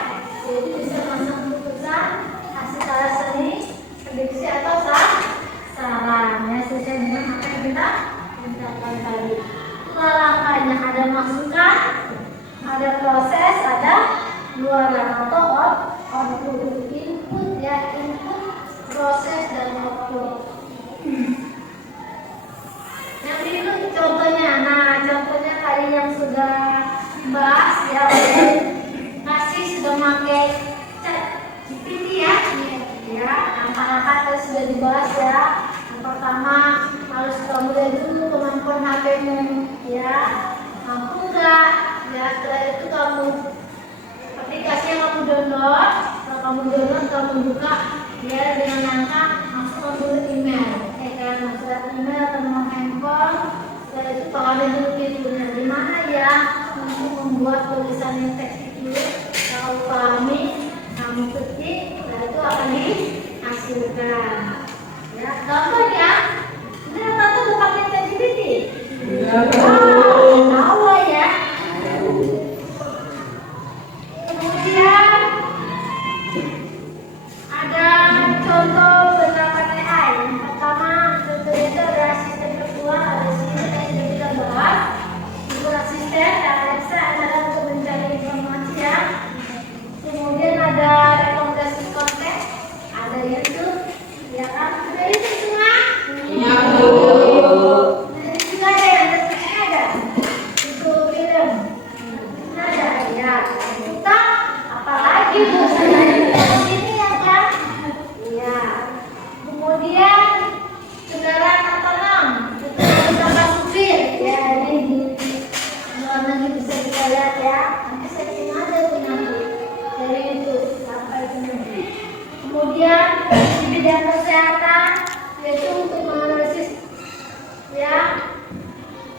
jadi bisa masuk keputusan, hasil karya seni, prediksi atau saran ya, sesuai dengan apa yang kita mintakan tadi. Itulah langkahnya, ada masukan, ada proses, ada luaran atau output, input ya, input, proses dan output. Yang berikut contohnya. Nah, contohnya tadi yang sudah dibahas ya, masih sudah pakai ChatGPT ya, ya, angka-angka tadi sudah dibahas ya. HP-mu, ya mampu nggak? Ya setelah itu kamu aplikasi yang kamu download, kalau kamu download kamu buka dia dengan angka masuk ke email, kan masuk email atau nomor handphone. Setelah itu kalau ada dulu fiturnya di mana ya untuk membuat tulisan yang teks itu, kalau pahami kamu ketik, setelah itu akan dihasilkan. Ya, contoh ya. Sudah tahu tuh pakai ChatGPT? Tahu lah ya. Kemudian ada contoh penerapan AI. Yang pertama, contohnya itu ada asisten virtual, ada sistem yang kita bahas. Itu asisten, Alexa adalah untuk mencari informasi ya. Kemudian ada rekomendasi konten, ada YouTube, ya kan? Ada itu semua. Iya Bu. Juga ada yang ada. Itu film. Ada ya. Kita apalagi Bu? Ini ya kan? Iya. Kemudian kendaraan otonom, itu sama supir. Ya ini di luar negeri bisa kita lihat ya. Nanti setting aja tuh nanti dari itu sampai ke nanti. Kemudian di bidang kesehatan yaitu untuk menganalisis ya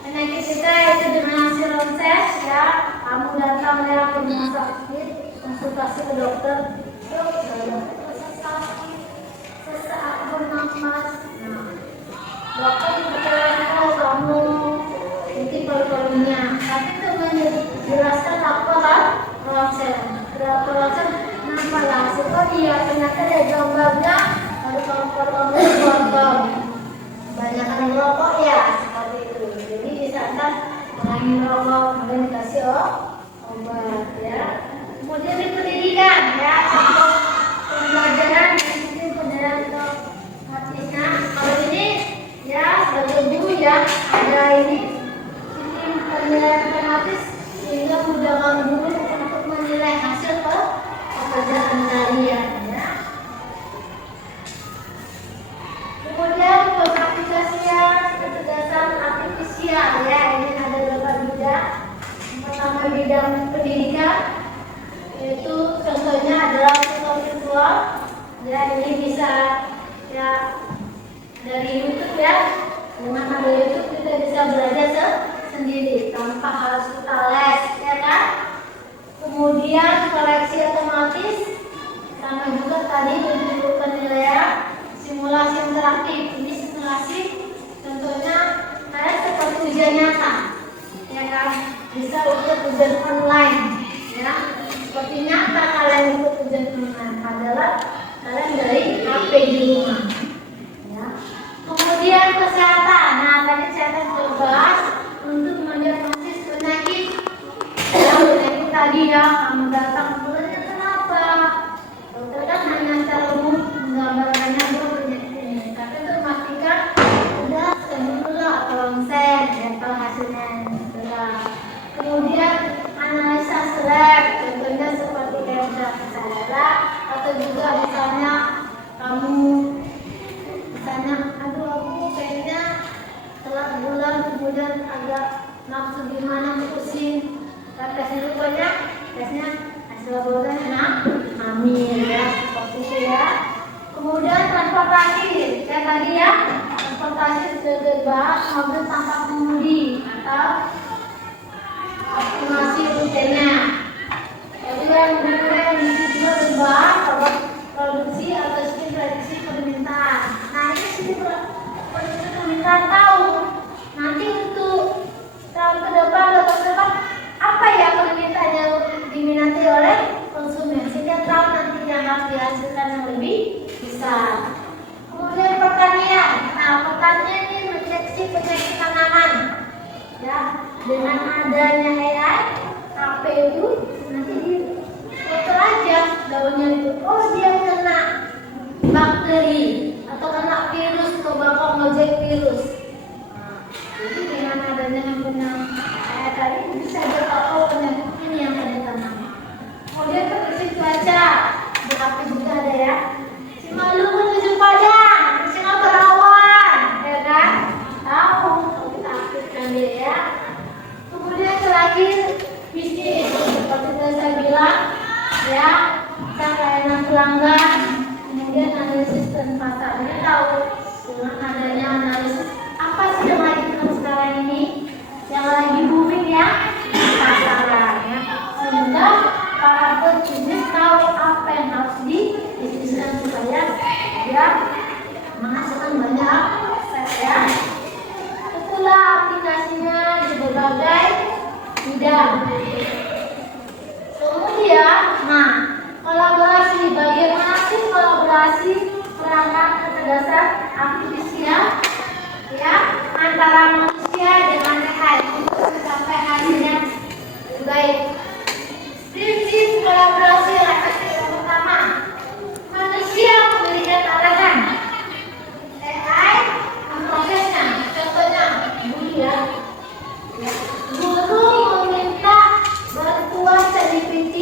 penyakit kita itu dengan hasil ronsen ya. Kamu datang ya ke rumah sakit konsultasi ke dokter, dok sesaat bernafas. Nah, dokter memperkirakan kamu mungkin paru-parunya, tapi itu menjelaskan apa kan ronsen. Ronsen kenapa lah? Kok dia ternyata ada gambarnya ada paru-paru kotor. Banyak yang merokok ya seperti itu. Jadi misalkan mengurangi merokok kemudian dikasih obat ya. Kemudian di pendidikan ya, contoh pembelajaran sistem pembelajaran otomatisnya. Kalau ini ya sebagai guru ya ada ini sistem pembelajaran otomatis sehingga memudahkan guru untuk menilai hasil pekerjaan kalian ya. Kemudian pengaplikasian kecerdasan artifisial ya, ini ada beberapa bidang. Yang pertama bidang pendidikan, yaitu contohnya adalah tutor virtual ya, ini bisa ya dari YouTube ya. Dengan ada YouTube kita bisa belajar sendiri tanpa harus kita les ya kan. Kemudian koreksi otomatis sama juga tadi untuk penilaian. Simulasi interaktif, ini simulasi contohnya kayak seperti ujian nyata ya kan, bisa ikut ujian online ya, seperti nyata kalian ikut ujian online adalah kalian dari HP di rumah ya. Kemudian kesehatan, nah tadi saya akan bahas untuk mendiagnosis penyakit ya, penyakit tadi ya, kamu datang sebenarnya kenapa, dokter kan hanya secara umum menggambarkannya tapi untuk memastikan udah semula ronsen ya kalau hasilnya segera. Kemudian analisa swab, contohnya seperti kayak darah atau juga misalnya kamu misalnya aduh aku kayaknya telat bulan kemudian agak nafsu gimana pusing, tesnya dulu banyak, tesnya hasil laboratoriumnya hamil ya seperti itu ya. Kemudian transportasi, kayak tadi ya, transportasi sudah dibahas mobil tanpa pengemudi atau optimasi rutenya. Kemudian kemudian di situ juga dibahas bahwa produksi atau sistem prediksi permintaan. Nah ini sistem prediksi permintaan tahu nanti untuk tahun ke depan atau ke depan apa ya permintaan yang diminati oleh konsumen sehingga tahu nanti yang harus dihasilkan yang lebih besar. Kemudian pertanian, nah pertanian ini mendeteksi penyakit tanaman ya, dengan adanya AI HP itu nanti di foto aja daunnya itu, oh dia kena bakteri atau kena virus atau bapak ngojek virus. Nah, jadi dengan adanya yang punya AI tadi bisa tahu penyakit ini yang ada di tanaman. Kemudian prediksi cuaca di HP juga ada ya. Maluku tujuh padang, Singapura rawan, ya kan? Tahu kita aktifkan dia dasar artifisial ya antara manusia dengan AI untuk mencapai hasil yang lebih baik. Prinsip kolaborasi efektif yang pertama, manusia memberikan arahan, AI memprosesnya. Contohnya guru ya, guru meminta bantuan ChatGPT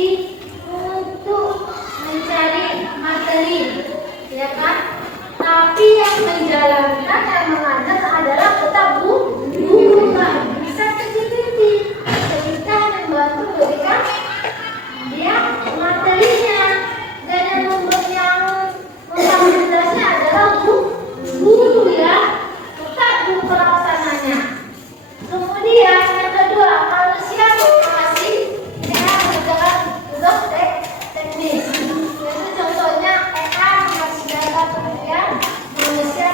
untuk mencari materi, ya kan? Tapi yang menjalankan yang mengajar adalah tetap guru kan? Bisa ChatGPT, kita membantu memberikan dia materinya, dan yang memfasilitasinya adalah guru ya, tetap guru pelaksananya. Kemudian yang kedua, manusia mengawasi dengan mengerjakan tugas teknis. Yaitu contohnya AI mengasih data, kemudian manusia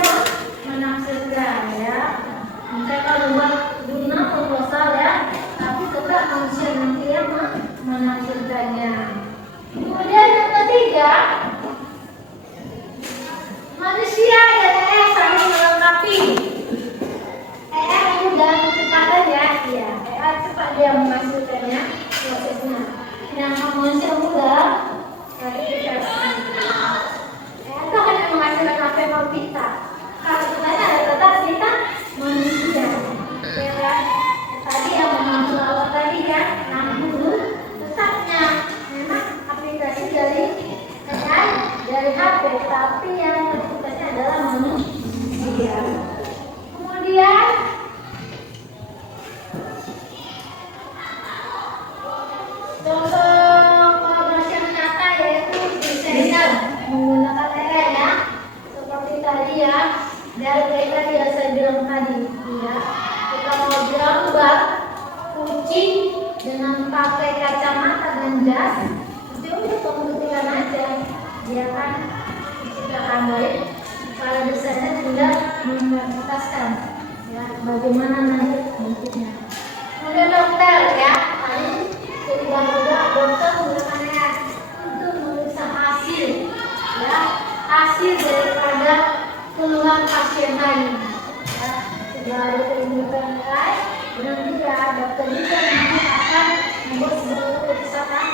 menafsirkan ya. Misalnya kalau buat guna proposal ya, tapi tetap manusia nanti yang menafsirkannya. Kemudian yang ketiga, manusia dan AI saling melengkapi. AI mudah kecepatan ya, iya. AI cepat dia menghasilkannya prosesnya. Yang manusia mudah, tapi kita itu hanya menghasilkan apa yang mau kita. Kalau sebenarnya ada tetap kita manusia. Ya kan? Tadi yang mengatur awal tadi kan, guru tetapnya memang aplikasi dari AI dari HP, tapi yang tugasnya adalah manusia. Kemudian contoh kolaborasi yang nyata yaitu desainer menggunakan AI ya, seperti tadi ya, dari AI yang saya bilang tadi ya, kita mau gambar kucing dengan pakai kacamata dan jas, itu udah pembuktian aja, dia kan ciptakan baik. Kalau desainer tinggal mengekspresikan ya bagaimana nanti bentuknya. Kemudian dokter ya, tadi sudah juga dokter menggunakan AI untuk memeriksa hasil ya, hasil daripada keluhan pasien tadi ya. Sudah ada kehidupan AI, nanti ya dokter juga nanti akan membuat sebuah pemeriksaan.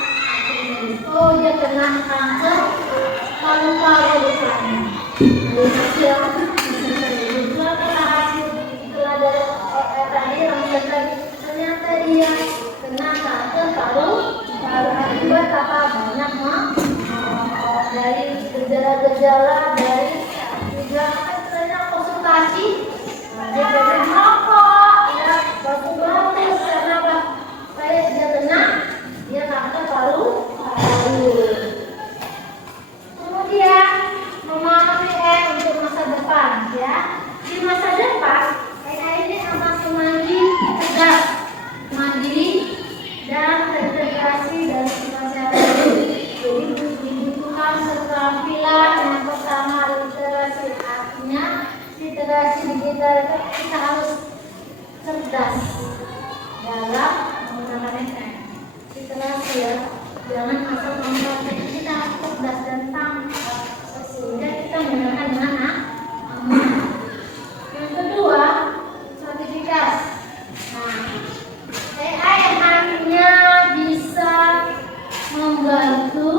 Oh dia kena kanker paru-paru rupanya. Hasil setelah dari tadi langsung tadi ternyata dia kena kanker paru-paru akibat apa, banyak dari gejala-gejala dari juga ternyata konsultasi dia dari merokok ya, batu-batu karena apa, saya tidak kena dia kanker paru-paru. Kemudian memahami AI untuk masa depan ya. Di masa depan AI ini akan semakin tegas, mandiri dan terintegrasi dalam masyarakat. Jadi dibutuhkan keterampilan yang pertama literasi, artinya literasi digital kita harus cerdas dalam menggunakan AI. Literasi ya, jangan asal menggunakan, kita harus cerdas dan tangkap sehingga kita menggunakan dengan aman. Yang kedua, sertifikasi. Nah, AI hanya bisa membantu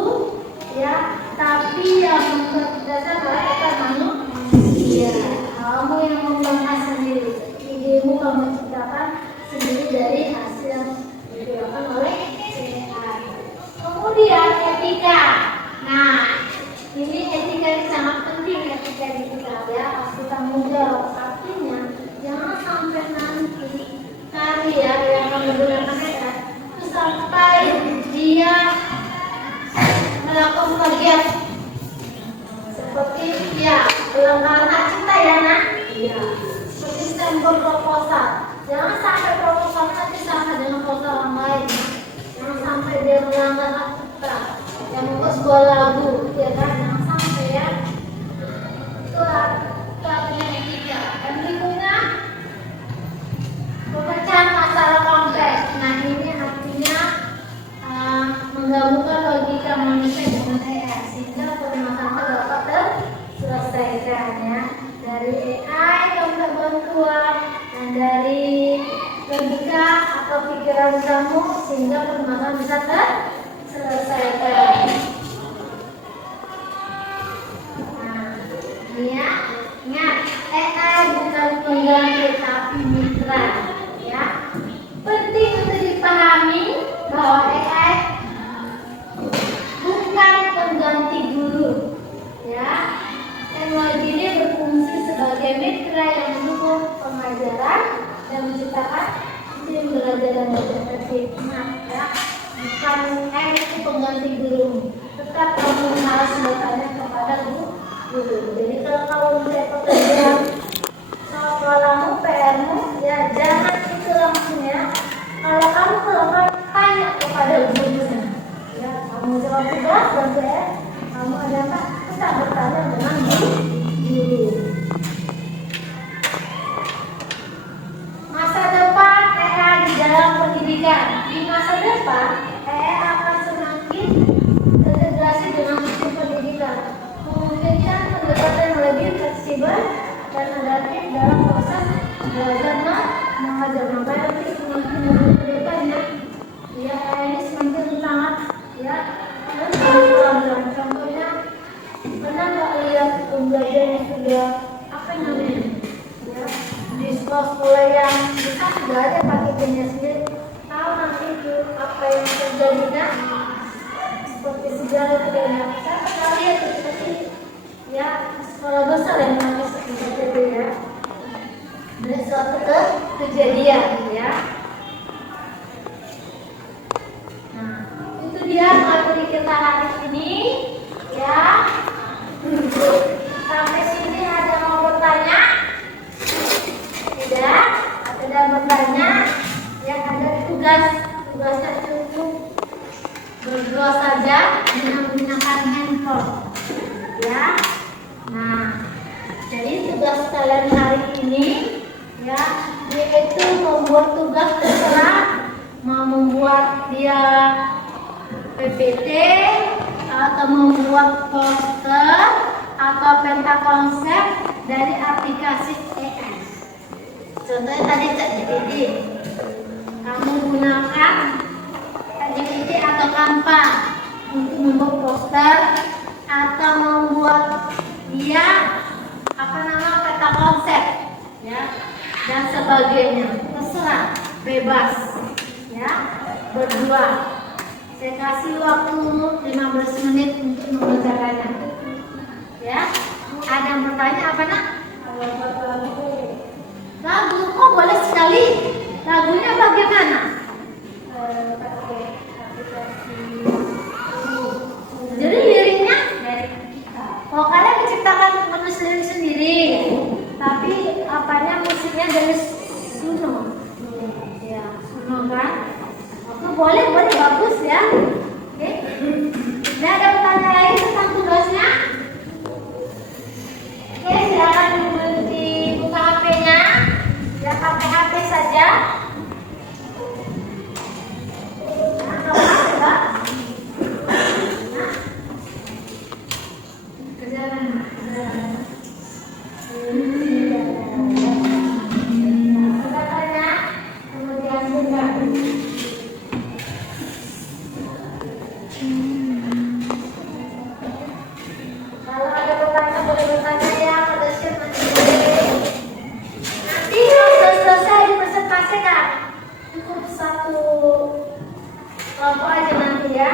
ya, tapi yang membuat adalah manusia. Kamu yang membahas sendiri, idemu kamu ciptakan sendiri dari hasil yang dikeluarkan oleh AI. Kemudian etika. Nah, ini etika ini sangat penting, etika digital ya, pasti tanggung jawab. Artinya jangan sampai nanti karya yang menggunakan AI itu sampai dia melakukan plagiat seperti ya pelanggaran hak cipta ya nak, ya seperti stempel proposal. Jangan sampai proposal nanti sama dengan proposal yang lain. Jangan sampai dia melanggar hak cipta yang membuat sebuah lagu, ya kan? Jangan sampai ya. Itu artinya etika. Dan berikutnya pemecahan masalah kompleks. Nah ini artinya menggabungkan logika manusia dengan AI sehingga permasalahan dapat terselesaikan ya. orang tua dan dari logika atau pikiran kamu sehingga permasalahan bisa terselesaikan. Nah, ini ya, ingat, AI bukan pengganti tapi mitra, ya. Penting untuk dipahami bahwa AI bukan pengganti guru, ya. Teknologi ini berfungsi sebagai mitra yang mendukung pembelajaran dan menciptakan sistem belajar yang lebih efektif. Ya, bukan itu pengganti guru. Tetap kamu harus bertanya kepada guru. Jadi kalau kamu mulai pekerjaan sekolahmu, PR-mu, ya jangan itu langsung ya. Kalau kamu tanya kepada gurunya, ya kamu jawab tugas dan PR, kamu adalah tetap bertanya dengan guru. Masa depan AI di dalam pendidikan. Di masa depan, AI akan semakin terintegrasi dengan sistem pendidikan, memungkinkan pendekatan yang lebih fleksibel dan adaptif dalam proses belajar dan mengajar. Makanya nanti semakin berdepannya, ya AI ini semakin sangat ya pelan-pelan. Contohnya, pernah nggak lihat pembelajaran yang sudah apa namanya? Ya, di sekolah yang kita sudah ada pakai dunia sendiri, tahu nanti itu apa yang terjadi kan? Seperti segala keadaan saya pernah lihat seperti ya sekolah besar yang pakai seperti itu ya. Dan suatu kejadian ya. Nah, itu dia materi kita hari ini ya. Sampai sini ada mau bertanya? Tidak, ada bertanya. Yang ada tugasnya cukup berdua saja dengan menggunakan handphone. Ya, nah, jadi tugas kalian hari ini ya, yaitu membuat tugas terserah, mau membuat dia PPT atau membuat poster atau peta konsep dari aplikasi AI. Contohnya tadi ChatGPT, kamu gunakan ChatGPT atau Canva untuk membuat poster atau membuat dia peta konsep, ya, dan sebagainya. Terserah, bebas, ya, berdua. Saya kasih waktu 15 menit untuk mengerjakannya. Ya, ada yang bertanya apa nak? Lagu, oh boleh sekali. Lagunya bagaimana? Jadi liriknya? Oh kalian menciptakan menulis lirik sendiri, tapi apanya musiknya dari Suno. Ya, Suno kan? Oke, boleh, bagus ya. Oke. Nah, ada pertanyaan lain tentang tugasnya? Oke, silakan dibuka HP-nya. Ya, pakai HP saja. Nah, coba. Nah. Kerjaan. Pertanyaannya, kemudian juga. Kalau ada pertanyaan boleh bertanya ya, pada share nanti. Nanti kalau selesai dipresentasikan, cukup satu kelompok aja nanti ya,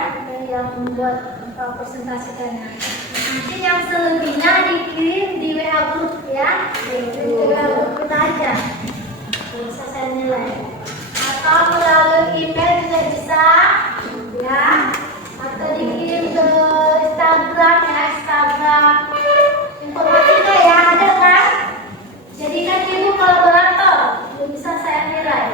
yang membuat presentasikannya. Nanti yang selebihnya dikirim di WA group ya, di WA group kita aja, bisa saya nilai. Atau melalui email juga bisa, ya. Atau dikirim ke Instagram ya, Instagram informatika ya, ada kan? Jadikan ibu kolaborator, bisa saya nilai.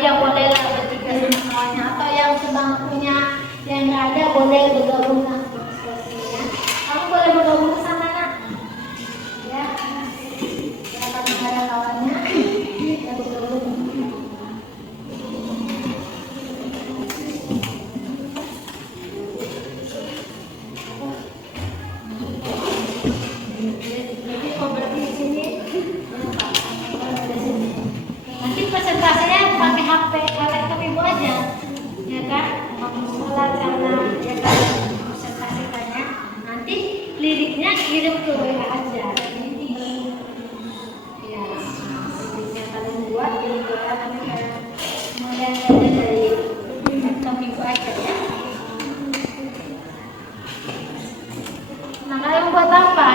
dia boleh lah bertiga sama kawannya, atau yang sebangkunya yang nggak ada boleh bergabung lah. Kamu boleh bergabung ke sana nak, ya. Silakan ada kawannya, kita bergabung. Nanti presentasinya pakai HP laptop ibu aja, ya kan? Kamu sekolah karena ya kan presentasikannya. Nanti liriknya kirim ke WA aja. Ya, liriknya kalian buat kirim ke WA, nanti kalian melihat aja dari laptop ibu aja ya. Nah, kalian buat apa?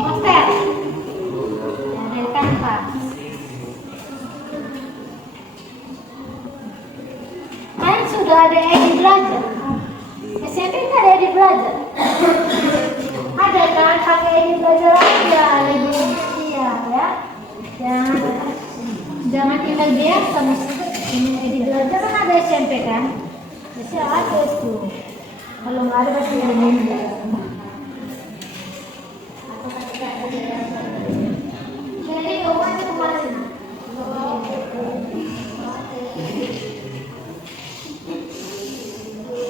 Poster. Ya, dari kanvas. Kalian sudah ada edit belajar? SMP nggak ada edit belajar? Ada kan? Pakai edit belajar aja, lebih iya ya. Jangan tinggal biasa, mesti edit belajar kan ada SMP kan? Masih ada tuh. Kalau nggak ada pasti ada media. Jadi kamu kemana?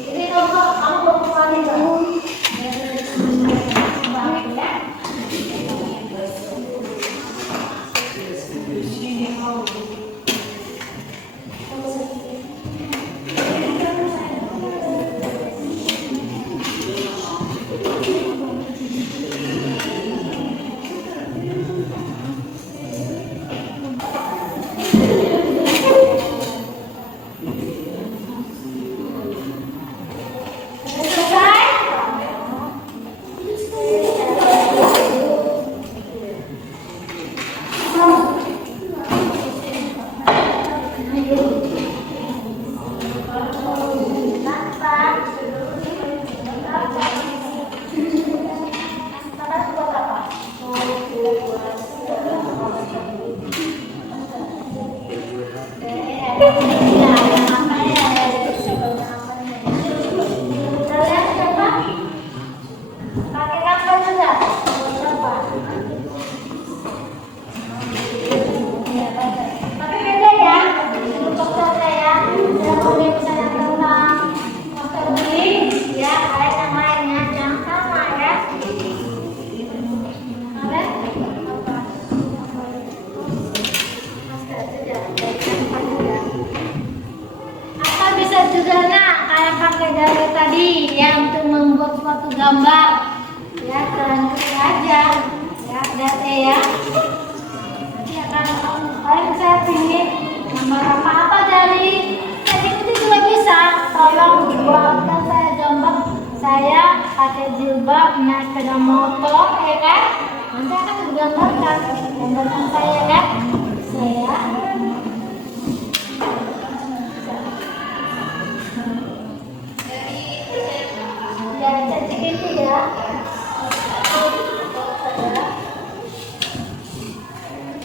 Jadi kalau kamu mau kembali dulu, juga nak kalian pakai dari tadi yang untuk membuat suatu gambar ya, kalian pilih aja ya, data ya. Nanti akan kalian bisa pilih gambar apa dari tadi itu juga bisa. Tolong buatkan saya gambar saya pakai jilbab naik sepeda motor ya kan, nanti akan digambarkan saya kan, saya cantik itu ya.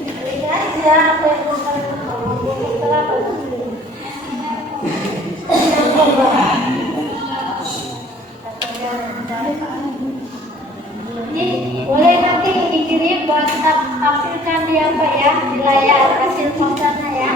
Ini aja apa yang bukan ini boleh nanti dikirim buat kita tampilkan di apa ya, di layar hasil fotonya ya.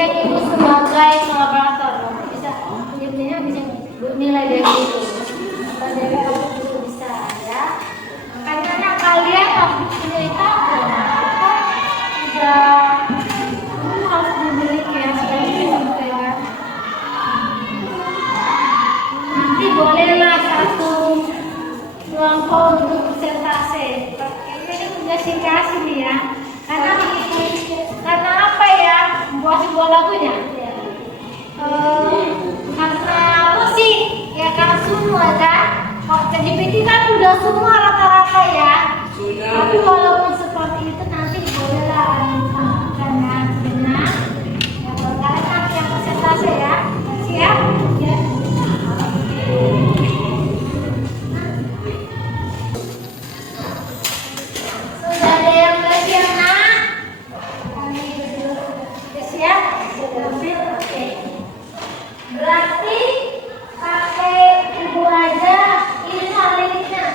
kan ibu sebagai kolaborator bisa punya bisa nilai dari itu. Dari kamu juga bisa ya. Karena kalian harus punya itu tidak harus dimiliki ya supaya bisa dipegang. Nanti bolehlah satu kelompok untuk presentasi. Ini punya singkasi nih ya. Karena apa ya? Buat sebuah lagunya. Karena musik ya karena semua kan. Kok ChatGPT kan udah semua rata-rata ya. Tapi walaupun seperti itu nanti bolehlah karena benar. Ya kalau kalian nanti yang presentasi ya. Siap? Ya. Sudah ada yang udah siap nak? Udah siap? Oke. Berarti pakai ibu aja. Ini soal liriknya.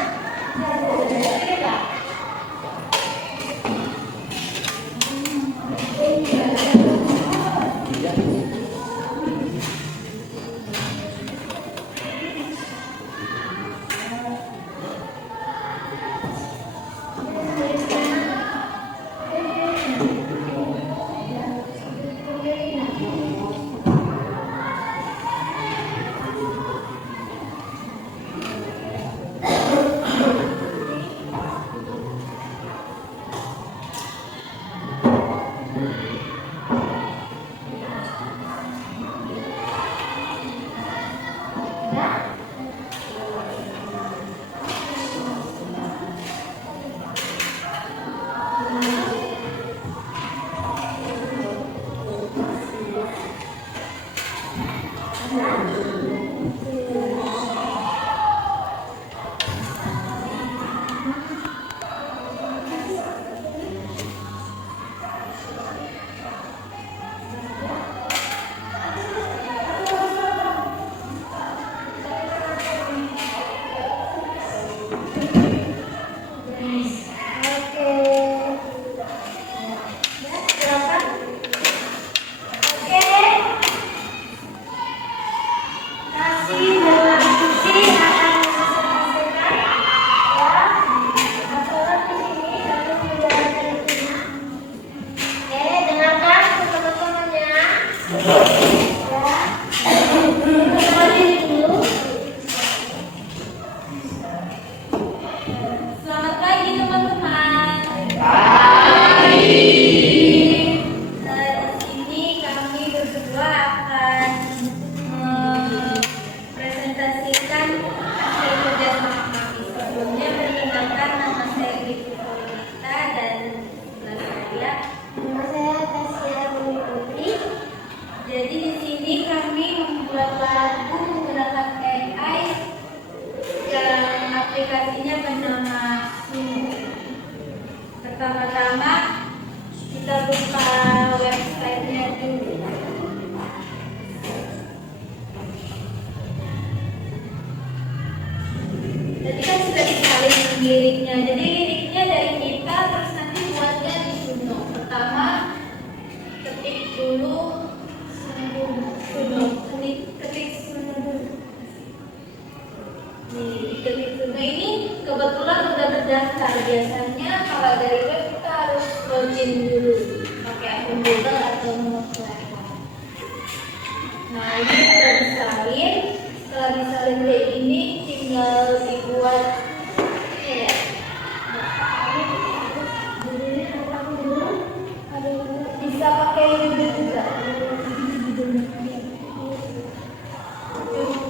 Selamat pagi teman-teman. Di sini kami berdua akan presentasikan hasil kerja sama kami. Sebelumnya perkenalkan nama saya Grita dan saya. Nama saya Tasya Bumi Putri. Jadi di sini kami membuat lagu menggunakan AI yang aplikasinya bernama Zoom. Pertama-tama kita buka websitenya dulu. Tadi kan sudah disalin liriknya. Jadi liriknya dari kita terus nanti buatnya di Suno. Pertama ketik dulu Suno. Ketik Suno dulu. Nih, ketik Suno ini kebetulan udah terdaftar. Biasanya kalau dari web kita harus login dulu pakai akun Google atau nomor telepon. Nah ini sudah disalin. Setelah disalin kayak ini tinggal dibuat ya. Bisa pakai judul juga.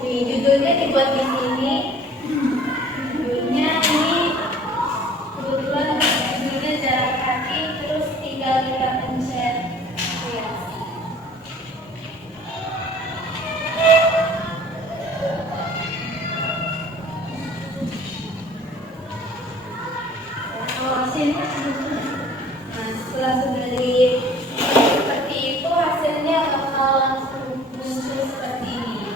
Nih, judulnya dibuat di sini. Judulnya ini kebetulan judulnya jarak kaki, terus tinggal kita pencet kreasi. Nah, setelah sudah seperti itu hasilnya bakal langsung muncul seperti ini.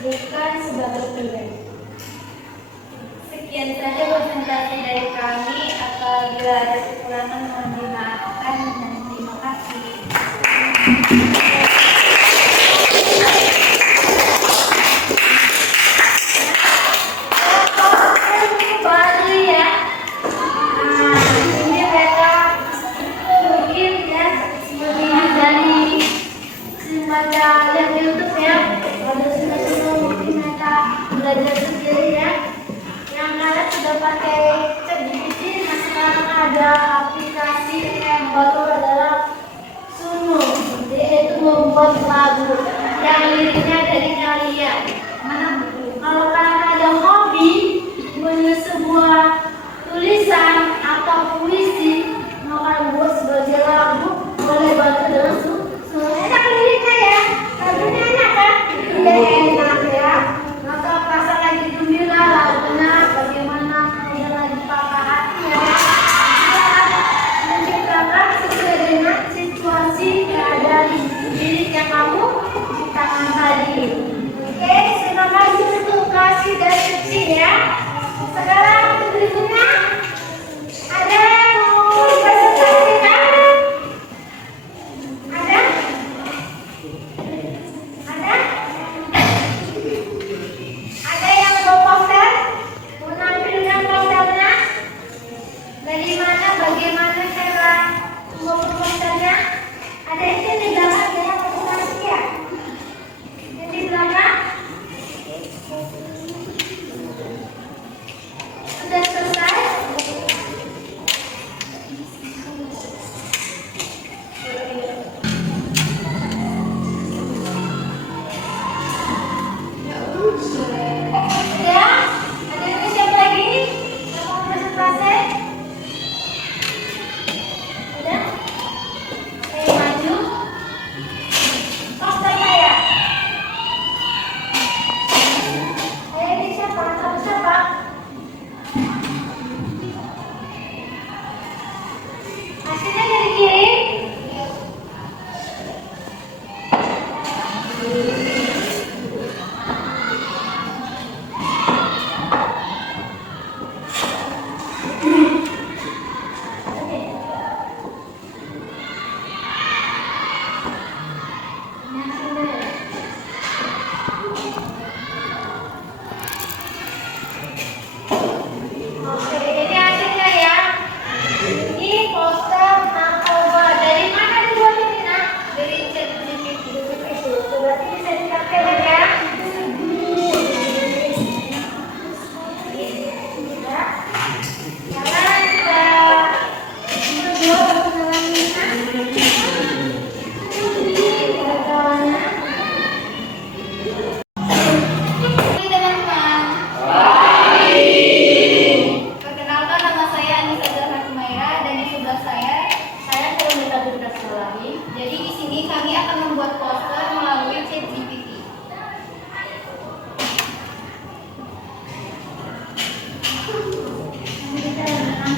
bukan sebagai pribadi. Sekian saja presentasi dari kami. Apabila ada kekurangan mohon dimaafkan dan terima kasih. Baru ya. Nah, ini mereka mungkin ya seperti dari semacam yang di YouTube ya. Ada semua mungkin mereka belajar sendiri ya. Yang kalian sudah pakai ChatGPT, nah sekarang ada aplikasi yang baru adalah Suno. Dia itu membuat lagu yang liriknya dari kalian. Mana kalau kalian ada hobi menulis sebuah tulisan atau puisi mau kalian buat sebagai lagu, boleh bantu dengan Suno. Enak liriknya ya, lagunya enak kan? Iya enak ya.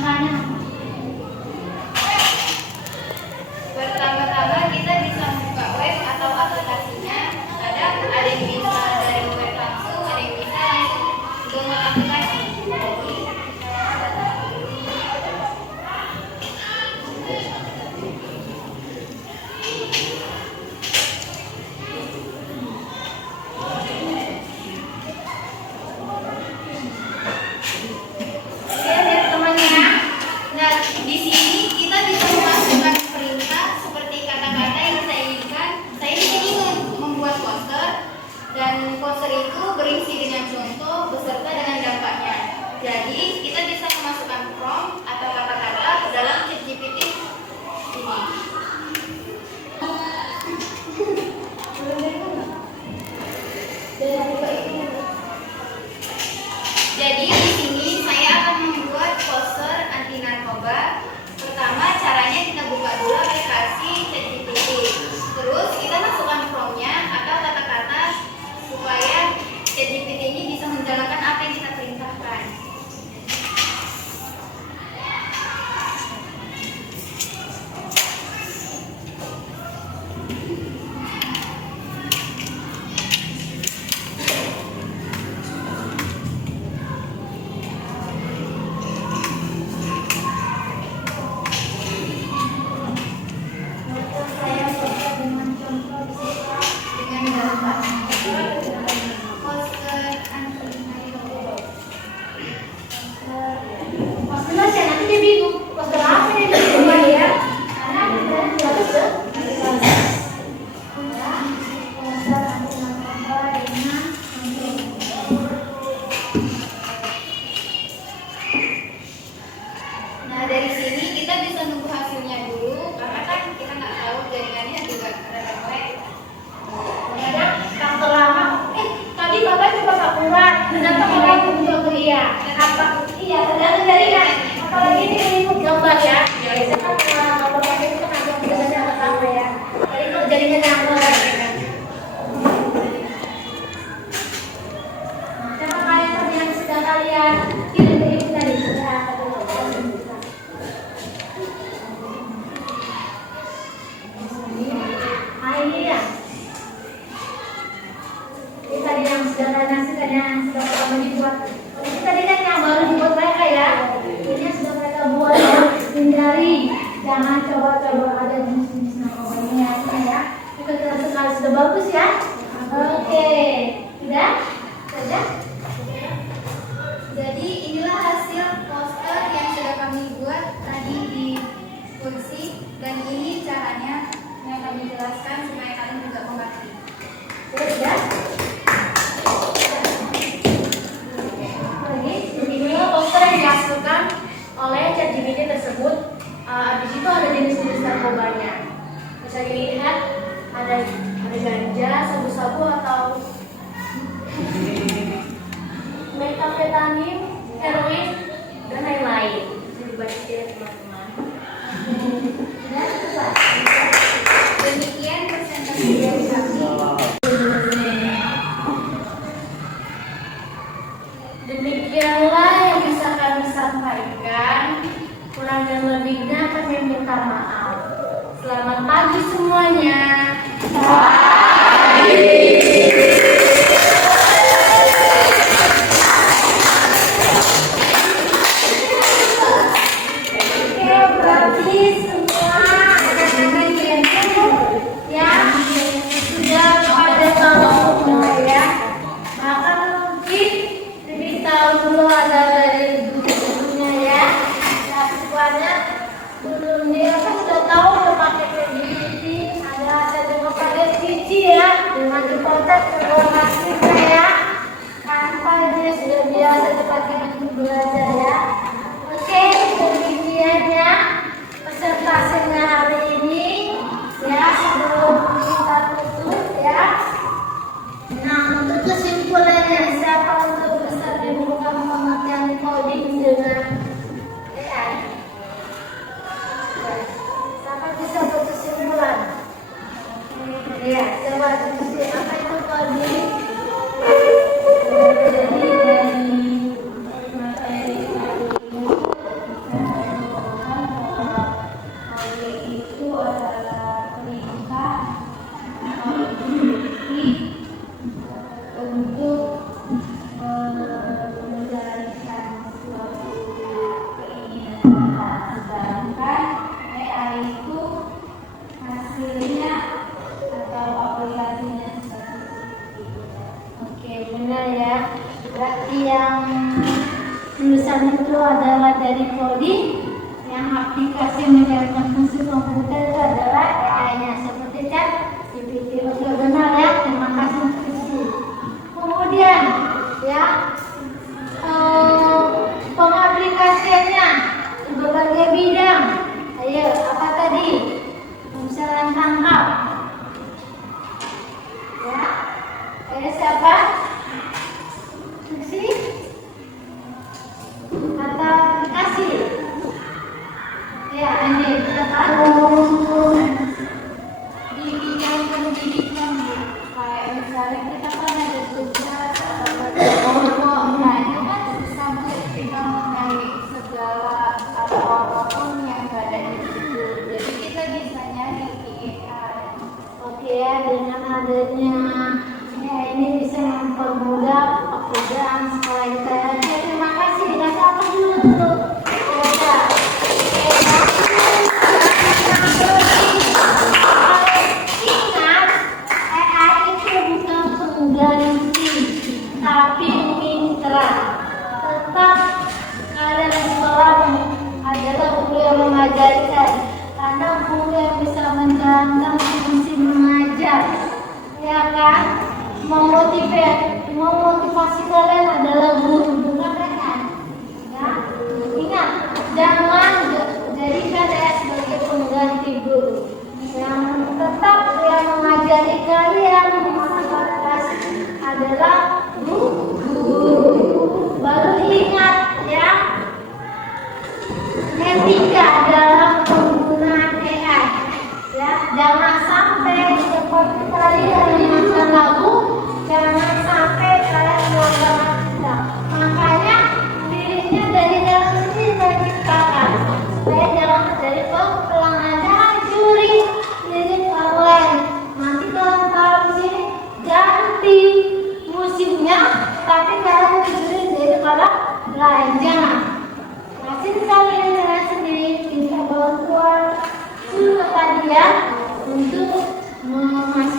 menggunakannya? Pertama-tama kita bisa buka web atau aplikasinya. Kadang ada yang bisa dari web langsung, ada yang bisa langsung download aplikasi. Oke, lihat temannya. Nah, di sini kita bisa memasukkan perintah seperti kata-kata yang kita inginkan. Saya di sini membuat poster dan poster itu berisi dengan contoh beserta dengan dampaknya. Jadi kita bisa memasukkan prompt atau kata-kata ke dalam ChatGPT ini. Jadi di sini saya akan membuat poster anti narkoba. Pertama caranya kita buka dulu aplikasi ChatGPT. Terus kita masukkan prompt-nya atau kata-kata supaya ChatGPT ini bisa menjalankan apa yang kita perintahkan. Saya coba dengan contoh beserta Dengan dampaknya. poster anti narkoba. Posternya sih nanti dia bingung. Poster apa yang dicoba ya? Karena kita harus ya. Poster anti narkoba dengan Nah dari sini kita bisa nunggu hasilnya dulu karena kan kita nggak tahu jaringannya juga rada melek. kadang faktor lama. Tadi bapak coba Pak Purwan, kenapa bapak muncul ke dia? Apa? Iya, tergantung dari kan. Apalagi ini input gambar ya. Biasanya kan kalau pakai itu kan ada biasanya ada apa ya. Jadi kalau jaringan yang melek ya kan. Nah, siapa kalian yang sudah kalian kirim ke ibu tadi? Ya, ini ya. Ini tadi yang sudah kalian yang sudah pertama dibuat. Ini tadi kan yang baru dibuat mereka ya. Ini yang sudah mereka buat ya. Hindari, jangan coba-coba ada jenis-jenis narkobanya ya. Itu keren sekali, sudah bagus ya. Oke, sudah? Sudah? Jadi inilah hasil poster yang sudah kami buat tadi di kursi dan ini caranya yang kami jelaskan supaya kalian juga mengerti. Sudah? Inilah poster yang dihasilkan oleh ChatGPT tersebut. Di situ ada jenis-jenis narkobanya. Bisa dilihat ada ganja, sabu-sabu atau metafetamin, heroin, dan lain-lain. Bisa dibaca ya teman-teman. Dan coba. Demikian presentasi dari kami. Demikianlah yang bisa kami sampaikan. Kurang dan lebihnya kami minta maaf. Selamat pagi semuanya. Oke, berarti semua anak-anak yang sudah pada tahu semua ya. Maka mungkin lebih tahu dulu ada dari dulunya ya. Nah, semuanya dulu dia kan sudah tahu udah pakai PGD, ada saya juga pakai cici ya dengan dikontak informasinya ya. Tanpa dia sudah biasa pakai belajar ya. Oke, demikian ya presentasinya hari ini ya, sebelum kita tutup ya. Nah, untuk kesimpulannya, siapa untuk besar di muka pengertian coding dengan AI? Siapa bisa berkesimpulan? Ya, coba diskusi apa itu coding? ya. Berarti yang tulisan itu adalah dari coding, yang aplikasi menjalankan fungsi komputer itu adalah AI-nya. Seperti chat GPT. Oke, benar ya. Terima kasih untuk isi. Kemudian ya, pengaplikasiannya di berbagai bidang. Ayo, apa tadi? Misalnya tangkap. Ya, siapa? Fungsi atau aplikasi? Ya, ini kita tahu di bidang pendidikan. Kayak misalnya kita kan ada tugas kelompok, nah itu kan sampai kita mengenai segala atau apapun yang ada di situ. Jadi kita bisa nyari di AI. Oke ya, dengan adanya ya ini bisa mempermudah pekerjaan sekolah kita. Oke, terima kasih. Dikasih apa dulu? Ya, ingat, AI itu bukan pengganti, tapi mitra. Tetap ada di sekolah adalah guru yang mengajarkan, karena guru yang bisa menjalankan fungsi mengajar, ya kan? Memotivasi kalian adalah guru, bukan rekan. Ya, ingat, jangan jadikan saya sebagai pengganti guru. Yang tetap yang mengajari kalian memotivasi adalah guru. Baru ingat ya, etika dalam penggunaan AI. Ya, jangan sampai seperti tadi yang menyanyikan lagu, jangan sampai kalian melanggar kita. Makanya dirinya dari dalam sendiri menciptakan supaya jangan dari pelanggan juri diri online. Nanti kalian tahu di sini ganti musimnya, tapi kalian juri daripada lain. Jangan kasih kalian dengan sendiri, minta bantuan tadi ya untuk memastikan